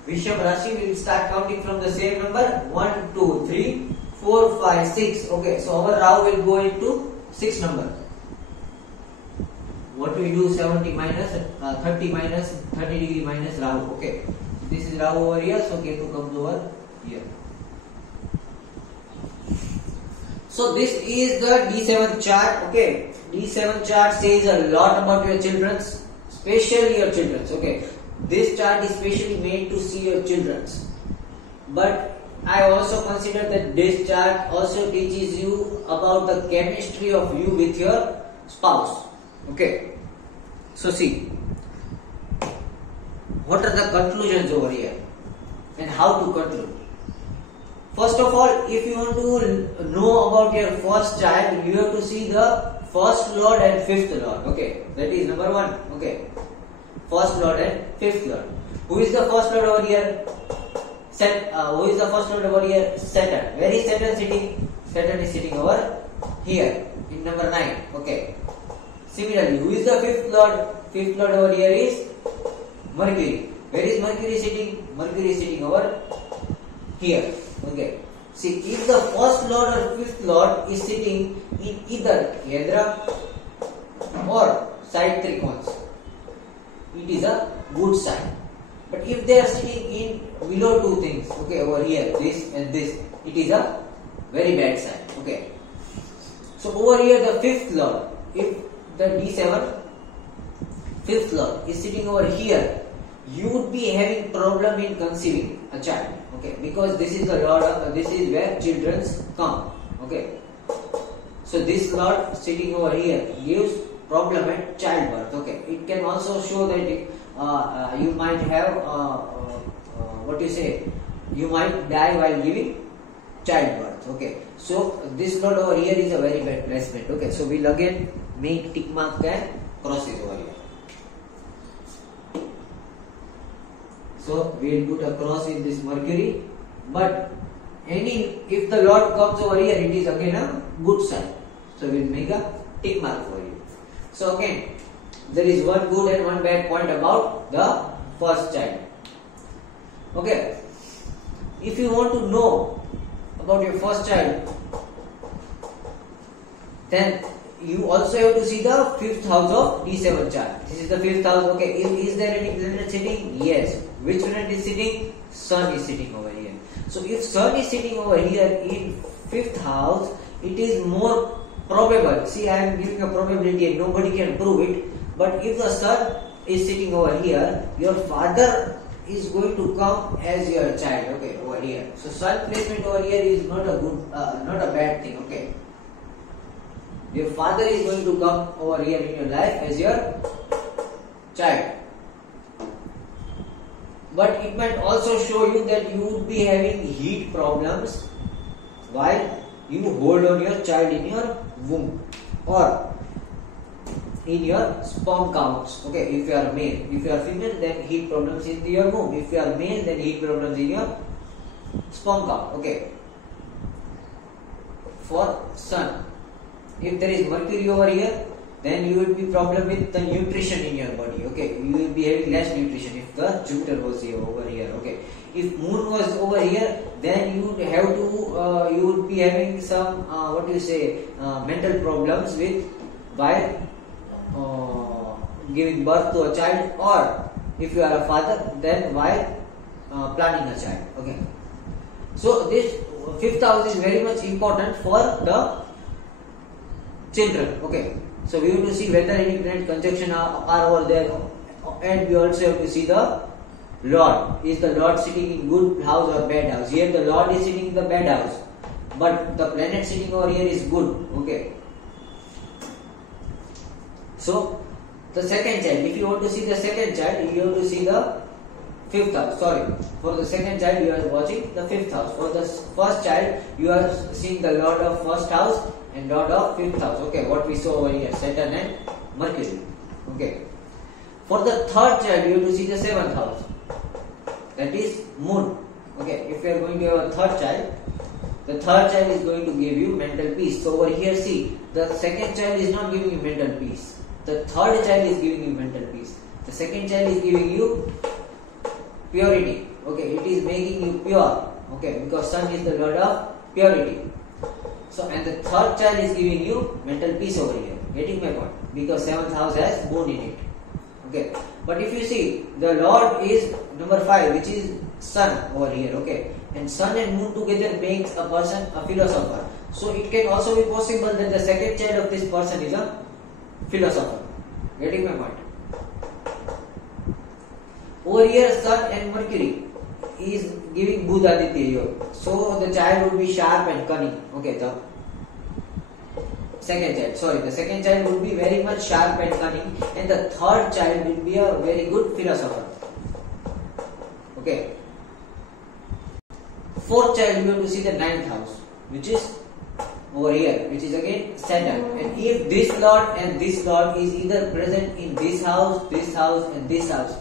Visham Rashi, we will start counting from the same number. 1, 2, 3, 4, 5, 6. Okay, so our Rahu will go into 6 number. What we do? 70 minus 30 minus 30 degree minus Rahu. Okay, this is Rahu over here, so Ketu comes over here. So this is the D7 chart. Okay, D7 chart says a lot about your children's, especially your children's. Okay, this chart is specially made to see your children's. But I also consider that this chart also teaches you about the chemistry of you with your spouse. Okay, so see, what are the conclusions over here and how to conclude? First of all, if you want to know about your first child, you have to see the first lord and fifth lord. Okay, that is number 1. Okay, first lord and fifth lord. Who is the first lord over here? Who is the first lord over here? Saturn. Where is Saturn sitting? Saturn is sitting over here in number 9. Okay. Similarly, who is the fifth lord? Fifth lord over here is Mercury. Where is Mercury sitting? Mercury is sitting over here. Okay. See, if the first lord or fifth lord is sitting in either Kedra or side trikons, it is a good sign. But if they are sitting in below 2 things, okay, over here, this and this, it is a very bad sign. Okay. So over here, the fifth lord, if the D7 fifth lord is sitting over here, you would be having problem in conceiving a child. Okay, because this is the lord of, this is where children's come. Okay, so this lord sitting over here gives problem at childbirth. Okay, it can also show that you might have what you say, you might die while giving childbirth. Okay, so this lord over here is a very bad placement. Okay, so we'll again make tick mark and crosses over here. So we will put a cross in this Mercury, but if the Lord comes over here, it is again a good sign. So we will make a tick mark for you. So again, there is one good and one bad point about the first child. Okay, if you want to know about your first child, then you also have to see the 5th house of D7 chart. This is the 5th house. Okay, is there any planet sitting? Yes. Which planet is sitting? Sun is sitting over here. So if Sun is sitting over here in 5th house, it is more probable. See, I am giving a probability and nobody can prove it. But if the Sun is sitting over here, your father is going to come as your child. Okay, over here. So Sun placement over here is not a good, not a bad thing. Okay. Your father is going to come over here in your life as your child. But it might also show you that you would be having heat problems while you hold on your child in your womb or in your sperm counts. Okay, if you are male. If you are female, then heat problems in your womb. If you are male, then heat problems in your sperm count. Okay. For Sun. If there is Mercury over here, then you will be problem with the nutrition in your body. Okay, you will be having less nutrition if the Jupiter was here over here. Okay, if Moon was over here, then you would have to you would be having some mental problems with while giving birth to a child, or if you are a father, then while planning a child. Okay. So this fifth house is very much important for the children. Okay. So we have to see whether any planet conjunction are over there, and we also have to see the Lord. Is the Lord sitting in good house or bad house? Here the Lord is sitting in the bad house, but the planet sitting over here is good. Okay. So the second child, if you want to see the second child, you have to see the fifth house. Sorry, for the second child you are watching the fifth house. For the first child you are seeing the Lord of first house and Lord of fifth house. Okay, what we saw over here, Saturn and Mercury. Okay. For the third child you have to see the seventh house, that is Moon. Okay, if you are going to have a third child, the third child is going to give you mental peace. So over here, see, the second child is not giving you mental peace. The third child is giving you mental peace. The second child is giving you purity. Okay, it is making you pure. Okay, because Sun is the Lord of purity. So, and the third child is giving you mental peace over here. Getting my point? Because seventh house has Moon in it. Okay, but if you see, the Lord is number 5, which is Sun over here. Okay, and Sun and Moon together makes a person a philosopher. So it can also be possible that the second child of this person is a philosopher. Getting my point? Over here, Sun and Mercury is giving Budhaditya Yoga. So the child would be sharp and cunning. Okay, the second child would be very much sharp and cunning, and the third child will be a very good philosopher. Okay. Fourth child, you have to see the ninth house, which is over here, which is again Saturn. And if this Lord and this Lord is either present in this house, and this house,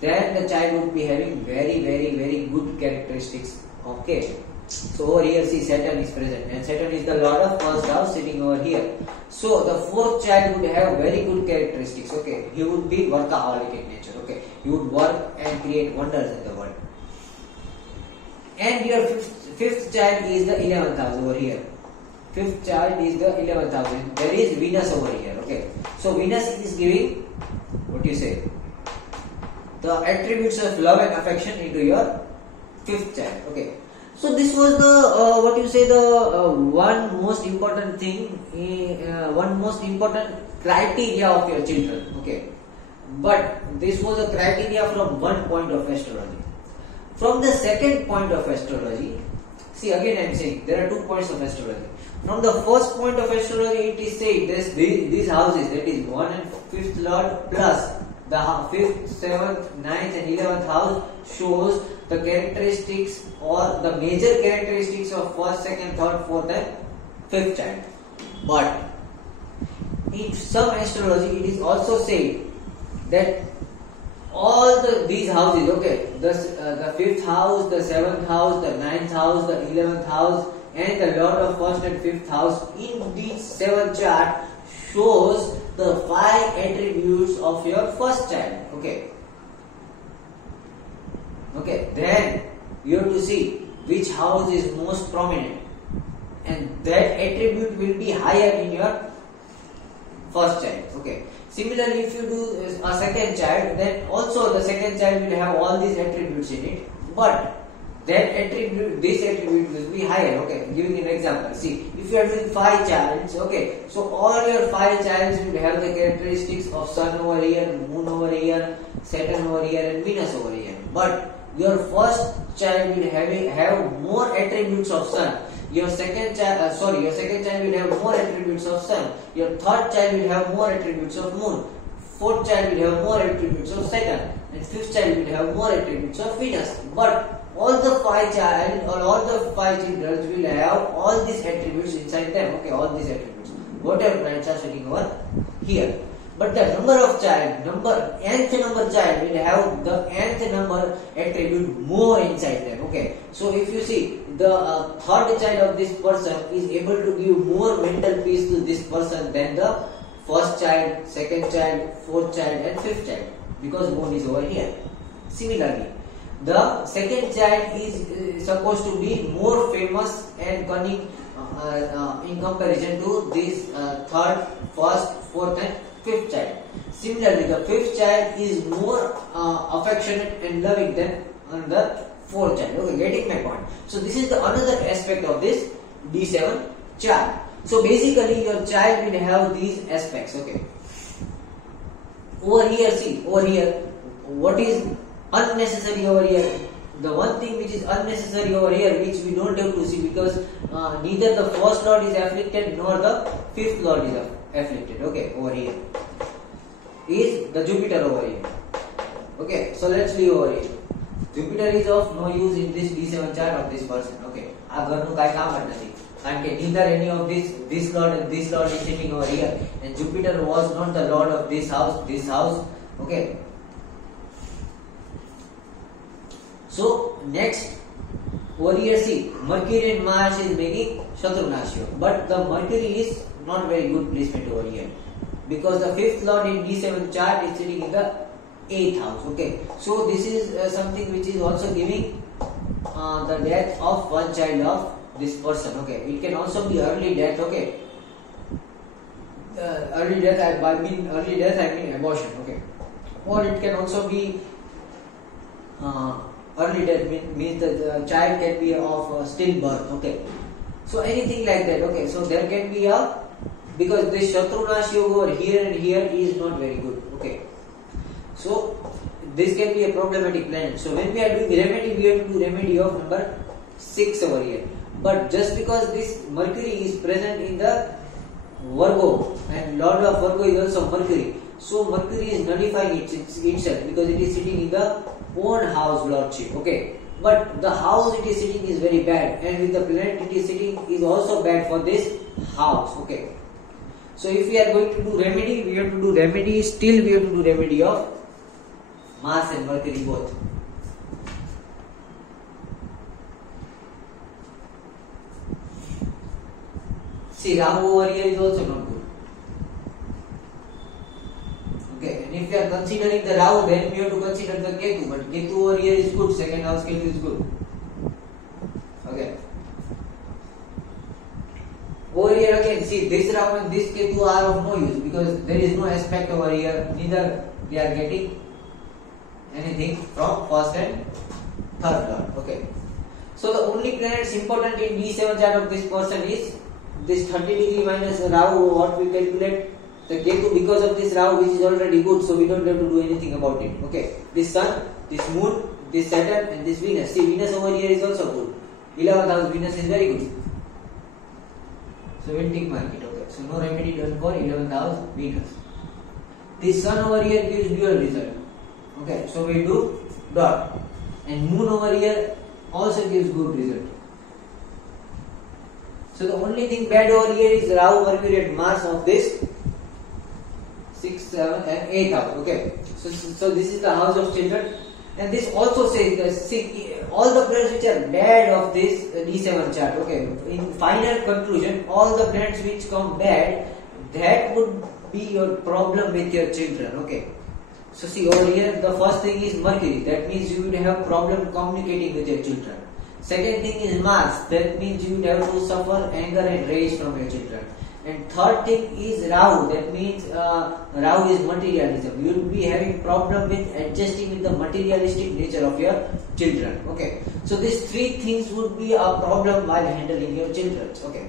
then the child would be having very, very, very good characteristics. Okay. So over here, see, Saturn is present, and Saturn is the Lord of first house sitting over here. So the fourth child would have very good characteristics. Okay, he would be workaholic in nature. Okay, he would work and create wonders in the world. And your fifth child is the 11th house over here. Fifth child is the 11th house. There is Venus over here. Okay, so Venus is giving, what do you say, the attributes of love and affection into your fifth child. Okay. So this was the one most important thing, one most important criteria of your children. Okay, but this was a criteria from one point of astrology. From the second point of astrology, see, again I am saying there are 2 points of astrology. From the first point of astrology, it is said these houses, that is 1 and 5th Lord plus the 5th, 7th, 9th and 11th house shows the characteristics or the major characteristics of 1st, 2nd, 3rd, 4th and 5th child. But in some astrology, it is also said that all these houses, okay, the 5th house, the 7th house, the 9th house, the 11th house and the Lord of 1st and 5th house in these 7 chart shows the 5 attributes of your first child. Okay. Okay, then you have to see which house is most prominent, and that attribute will be higher in your first child. Okay. Similarly, if you do a second child, then also the second child will have all these attributes in it, but this attribute will be higher. Okay, giving an example. See, if you are doing 5 childs, okay, so all your 5 childs will have the characteristics of Sun over here, Moon over here, Saturn over here, and Venus over here. But your first child will have more attributes of Sun. Your second child will have more attributes of Sun. Your third child will have more attributes of Moon. Fourth child will have more attributes of Saturn, and fifth child will have more attributes of Venus. But all the 5 children will have all these attributes inside them. Okay, all these attributes. Whatever planets are sitting over here. But the nth number child will have the nth number attribute more inside them. Okay, so if you see, the third child of this person is able to give more mental peace to this person than the first child, second child, fourth child and fifth child, because Moon is over here. Similarly, the second child is supposed to be more famous and cunning in comparison to this third, first, fourth and fifth child. Similarly, the fifth child is more affectionate and loving than the fourth child. Okay, getting my point. So this is the another aspect of this D7 chart. So basically, your child will have these aspects. Okay. Over here, see, over here, what is unnecessary over here? The one thing which is unnecessary over here, which we don't have to see, because neither the first lord is afflicted nor the fifth lord is afflicted. Okay, over here is the Jupiter over here. Okay, so let's leave over here. Jupiter is of no use in this D7 chart of this person. Okay, આ ઘરનું કાઈ કામ જ નથી, કારણ કે neither any of this lord and this lord is sitting over here, and Jupiter was not the lord of this house. Okay. So next, over here, see, Mercury and Mars is making Shatrunashya, but the Mercury is not very good placement over here, because the fifth lord in D7 chart is sitting in the 8th house. Okay, so this is something which is also giving the death of one child of this person. Okay, it can also be early death. Okay, early death, I mean abortion. Okay, or it can also be early death means the child can be of stillbirth. Okay, so anything like that. Okay, so there can be because this Shatrunashya over here and here is not very good. Okay, so this can be a problematic planet. So when we are doing remedy, we have to do remedy of number 6 over here. But just because this Mercury is present in the Virgo and Lord of Virgo is also Mercury, so Mercury is nullifying itself because it is sitting in the own house lordship. Okay, but the house it is sitting is very bad, and with the planet it is sitting is also bad for this house. Okay, so if we are going to do remedy, we have to do remedy. Still, we have to do remedy of Mars and Mercury both. See, Rahu over here is also not good. Okay, and if we are considering the Rahu, then we have to consider the Ketu. But Ketu over here is good. Second house Ketu is good. Okay. Over here again, see, this Rahu and this Ketu are of no use because there is no aspect over here. Neither we are getting anything from first and third lord. Okay. So the only planets important in D7 chart of this person is this 30 degree minus Rahu, what we calculate the Ketu, because of this Rahu which is already good, so we don't have to do anything about it. Okay, this Sun, this Moon, this Saturn and this Venus. See, Venus over here is also good. 11th house Venus is very good, so we'll tick mark it. Okay, so no remedy done for 11th house Venus. This Sun over here gives dual result. Okay, so we do dot, and Moon over here also gives good result. So the only thing bad over here is Rahu, Mercury and Mars of this 6th, 7th and 8th house. Okay, so this is the house of children, and this also says that see, all the planets which are bad of this D7 chart. Okay, in final conclusion, all the planets which come bad, that would be your problem with your children. Okay, so see over here, the first thing is Mercury. That means you would have problem communicating with your children. Second thing is Mars. That means you would have to suffer anger and rage from your children. And third thing is Rahu. That means Rahu is materialism. You will be having problem with adjusting with the materialistic nature of your children. Okay. So these three things would be a problem while handling your children. Okay.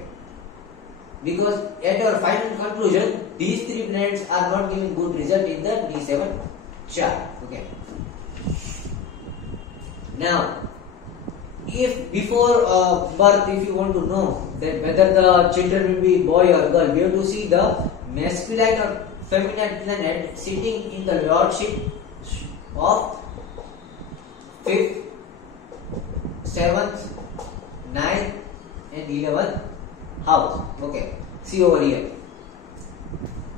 Because at our final conclusion, these three planets are not giving good result in the D7 chart. Okay. Now, if before birth, if you want to know that whether the children will be boy or girl, we have to see the masculine or feminine planet sitting in the lordship of 5th, 7th, 9th and 11th house. Okay, see over here.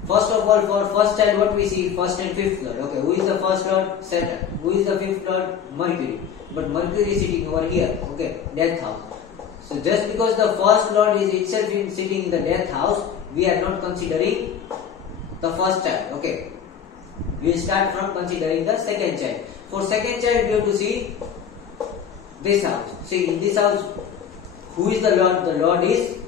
First of all, for first child, what we see? First and fifth lord. Okay, who is the first lord? Saturn. Who is the fifth lord? Mercury. But Mercury is sitting over here. Okay, death house. So just because the first lord is itself sitting in the death house, we are not considering the first child. Okay, we will start from considering the second child. For second child, we have to see this house. See, in this house, who is the lord? The lord is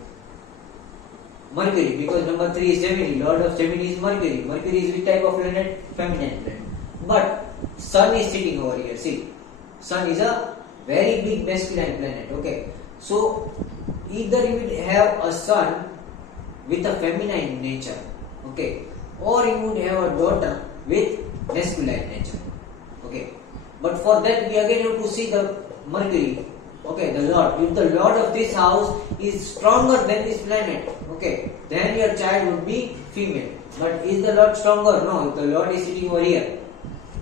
Mercury, because number 3 is Gemini. Lord of Gemini is Mercury. Mercury is which type of planet? Feminine planet. But Sun is sitting over here. See, Sun is a very big masculine planet. Okay, so either you will have a Sun with a feminine nature, okay, or you would have a daughter with masculine nature. Okay, but for that we again have to see the Mercury. Okay, the Lord. If the Lord of this house is stronger than this planet, okay, then your child would be female. But is the Lord stronger? No, if the Lord is sitting over here.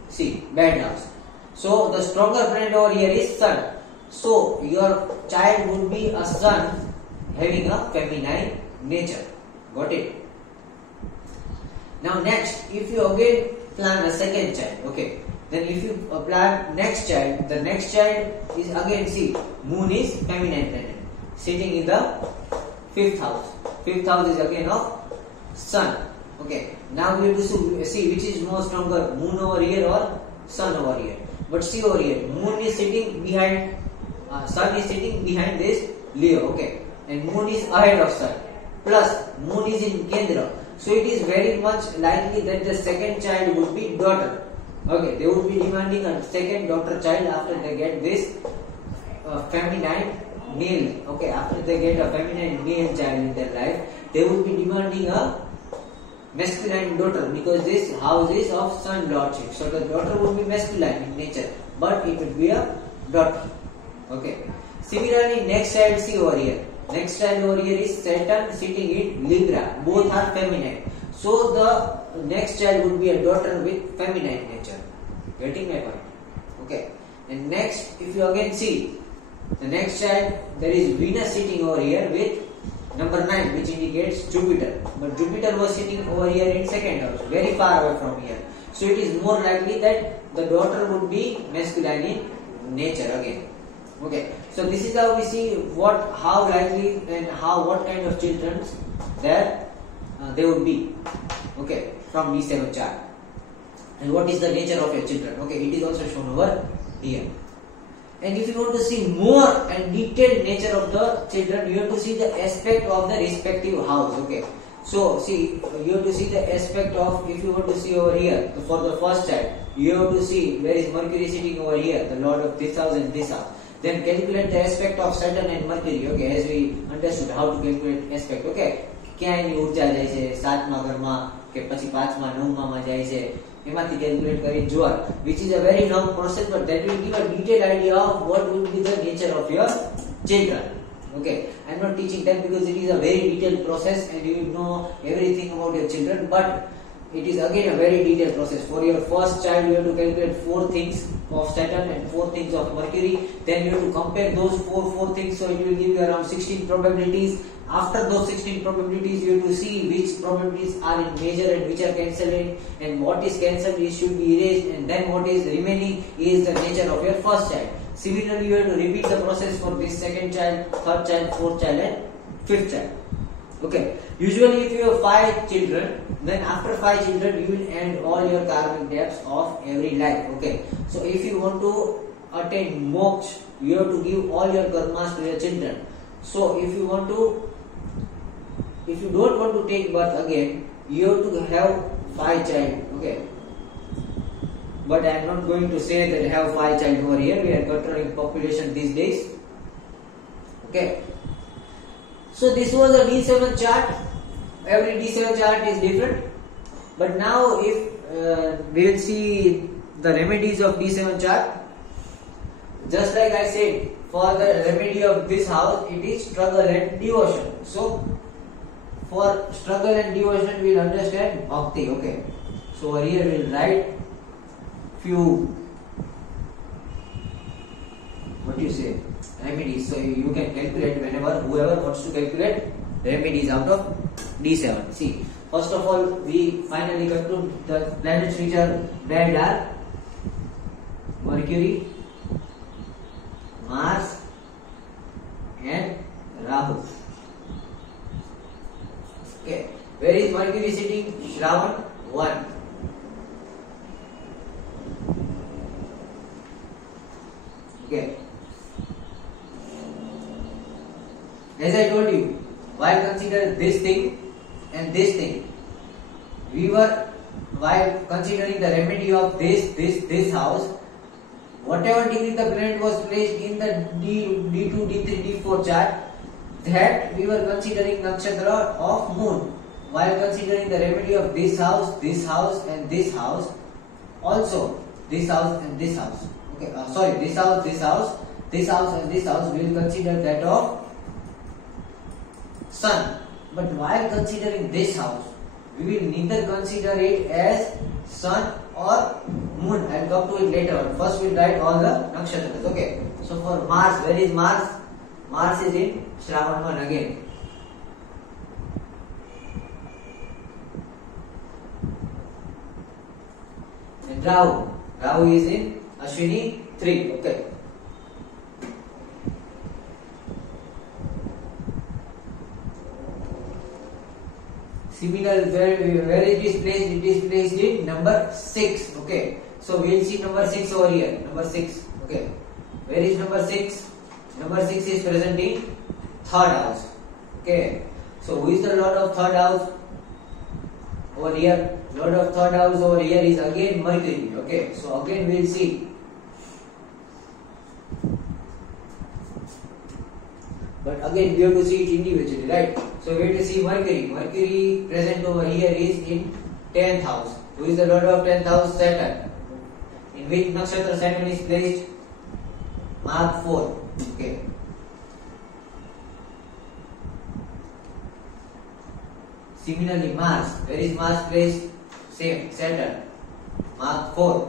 See, bad house. So the stronger planet over here is Sun. So your child would be a Sun having a feminine nature. Got it? Now next, if you again plan a second child, okay, then if you plan next child, the next child is again, see, Moon is feminine planet sitting in the 5th house. 5th house is again of Sun. Okay, now we have to see which is more stronger, Moon over here or Sun over here. But see over here, Moon is sitting behind, Sun is sitting behind this Leo. Okay, and Moon is ahead of Sun. Plus Moon is in Kendra. So it is very much likely that the second child would be daughter. Okay, they would be demanding a second daughter child after they get this feminine male. Okay, after they get a feminine male child in their life, they would be demanding a masculine daughter, because this house is of Sun lordship. So the daughter would be masculine in nature, but it would be a daughter. Okay. Similarly, next child, see over here. Next child over here is Saturn sitting in Libra. Both are feminine. So the next child would be a daughter with feminine nature. Getting my point? Okay. And next, if you again see the next child, there is Venus sitting over here with number 9, which indicates Jupiter. But Jupiter was sitting over here in 2nd house, very far away from here. So it is more likely that the daughter would be masculine in nature again. Okay. So this is how we see how likely and what kind of children there they would be. Okay, from D7 chart. And what is the nature of your children? Okay, it is also shown over here. And if you want to see more and detailed nature of the children, you have to see the aspect of the respective house. Okay, so see, you have to see the aspect of, if you want to see over here for the first child, you have to see where is Mercury sitting over here, the Lord of this house and this house. Then calculate the aspect of Saturn and Mercury. Okay, as we understood how to calculate aspect. Okay, ક્યાં એની ઉર્જા જાય છે, 7મા ઘરમાં કે પછી 5મા 9મા જાય છે, એમાંથી calculate કરી જોવા, which is a very long process, but that will give a detailed idea of what will be the nature of your children. Okay, I am not teaching that because it is a very detailed process and you will know everything about your children, but it is again a very detailed process. For your first child, you have to calculate 4 things of Saturn and 4 things of Mercury. Then you have to compare those four things, so it will give you around 16 probabilities. After those 16 probabilities, you have to see which probabilities are in major and which are cancelled, and what is cancelled is should be erased, and then what is remaining is the nature of your first child. Similarly, you have to repeat the process for this second child, third child, fourth child and fifth child. Okay, usually if you have 5 children, then after 5 children you will end all your karmic debts of every life. Okay, so if you want to attain moksha, you have to give all your karmas to your children. So if you don't want to take birth again, you have to have 5 child. Okay, but I am not going to say that have 5 child over here. We are controlling population these days. Okay, so this was a D7 chart. Every D7 chart is different, but now if we will see the remedies of D7 chart. Just like I said, for the remedy of this house, it is struggle and devotion. So for struggle and devotion, we will understand bhakti. Okay, so here we will write few, what do you say, remedies. So you can calculate whenever whoever wants to calculate remedies out of D7. See, first of all, we finally conclude the planets which are bad are Mercury, Mars and Rahu. Okay, where is Mercury sitting? Shravan 1. Okay, as I told you, why consider this thing and this thing. We were, while considering the remedy of this house, whatever degree the planet was placed in the D2, D3, D4 chart, that we were considering nakshatra of moon. While considering the remedy of this house, and this house, also this house and this house. Okay, sorry, this house, and this house, we will consider that of sun. But while considering this house, we will neither consider it as sun or moon. I will come to it later. First we will write all the nakshatras. Okay. So for Mars, where is Mars? Mars is in Shravan again. And Rahu is in Ashwini 3. Okay. Similar, where it is placed in number 6. Okay. So we will see number 6 over here. Number 6. Okay. Where is number 6? Number 6 is present in 3rd house. Okay. So who is the lord of 3rd house? Over here. Lord of 3rd house over here is again Mercury. Okay. So again we will see. But again we have to see it individually, right? So we have to see Mercury. Mercury present over here is in 10th house. Who is the lord of 10th house? Saturn. In which nakshatra Saturn is placed? Mark 4. Okay. Similarly, Mars. Where is Mars placed? Same. Saturn. Mark 4.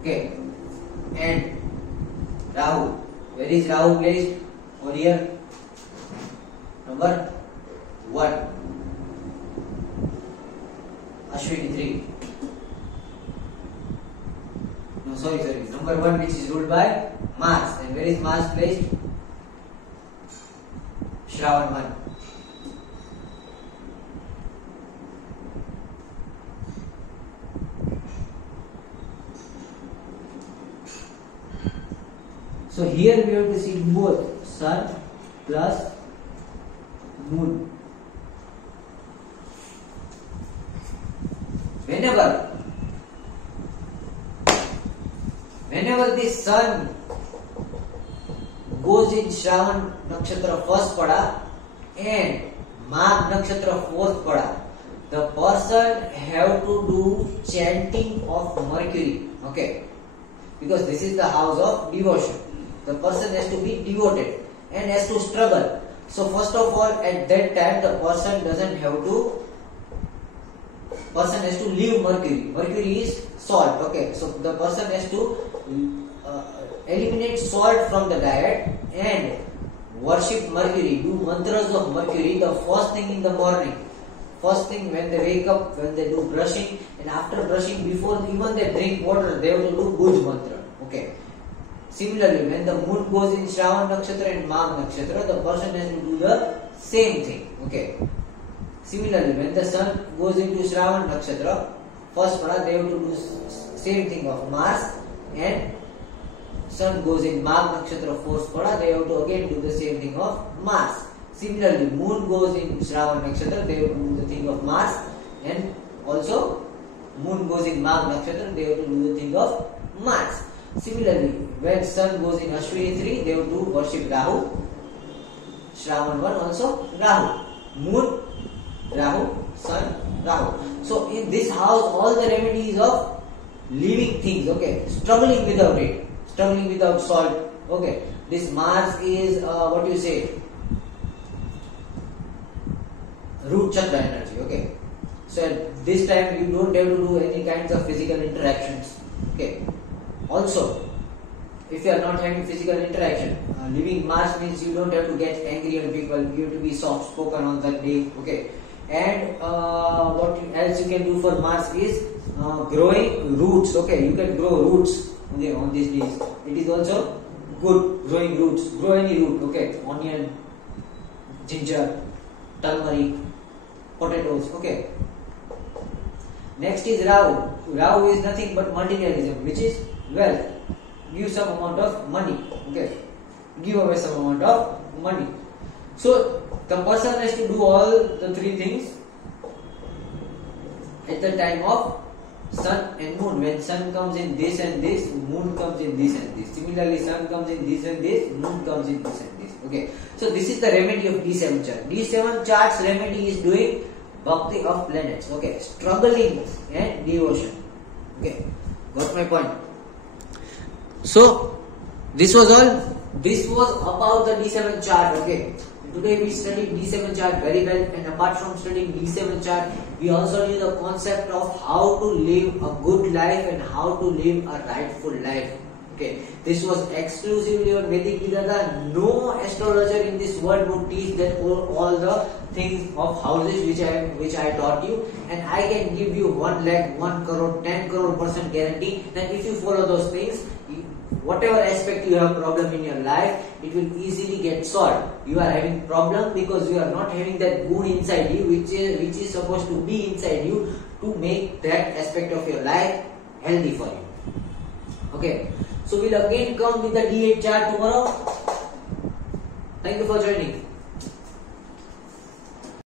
Okay. And Rahu. Where is Rahu placed? Over here. Number 1. Ashwini 3. No, sorry. Number 1, which is ruled by Mars. And where is Mars placed? Shravan 1. So here we have to see both sun plus moon. Whenever the sun goes in Shravan nakshatra first pada and Magh nakshatra fourth pada, the person have to do chanting of Mercury. Okay, because this is the house of devotion. The person has to be devoted and has to struggle. So first of all, at that time the person doesn't have to. Person has to leave Mercury. Mercury is salt. Okay, so the person has to eliminate salt from the diet and worship Mercury. Do mantras of Mercury the first thing in the morning. First thing when they wake up, when they do brushing, and after brushing, before even they drink water, they have to do Bhuj mantra. Okay. Similarly, when the moon goes in Shravan nakshatra and Magh nakshatra, the person has to do the same thing. Okay. Similarly, when the sun goes into Shravan nakshatra, first pada they have to do same thing of Mars, and sun goes in Magh nakshatra fourth pada, they have to again do the same thing of Mars. Similarly, moon goes in Shravan nakshatra, they have to do the thing of Mars, and also moon goes in Magh nakshatra, they have to do the thing of Mars. Similarly, when sun goes in Ashwini 3, they have to worship Rahu. Shravan 1 also Rahu. Moon, Rahu, sun, Rahu. So in this house, all the remedies of living things, okay, struggling without it, struggling without salt, okay. This Mars is what you say, root chakra energy, okay. So at this time you don't have to do any kinds of physical interactions, okay. Also, if you are not having physical interaction, living Mars means you don't have to get angry on people, you have to be soft spoken on that day, okay. And what else you can do for Mars is growing roots, okay. You can grow roots, okay, on these days. It is also good growing roots. Grow any root, okay. Onion, ginger, turmeric, potatoes, okay. Next is Rahu. Rahu is nothing but materialism, which is wealth. Give some amount of money, okay. give away some amount of money. So the person has to do all the three things at the time of sun and moon. When sun comes in this and this, moon comes in this and this. Similarly, sun comes in this and this, moon comes in this and this. Okay. So this is the remedy of D7 chart. D7 chart's remedy is doing bhakti of planets. Okay. Struggling and devotion. Okay. Got my point. So this was all. This was about the D7 chart. Okay. Today we studied D7 chart very well, and apart from studying D7 chart, we also knew the concept of how to live a good life and how to live a rightful life. Okay, this was exclusively on Vedic Vedanta. No astrologer in this world would teach that all the things of houses which I taught you, and I can give you 1 lakh, 1 crore, 10 crore% guarantee that if you follow those things, whatever aspect you have problem in your life, it will easily get solved. You are having problem because you are not having that good inside you, which is supposed to be inside you to make that aspect of your life healthy for you. Okay, so we'll again come with the D8 chart tomorrow. Thank you for joining.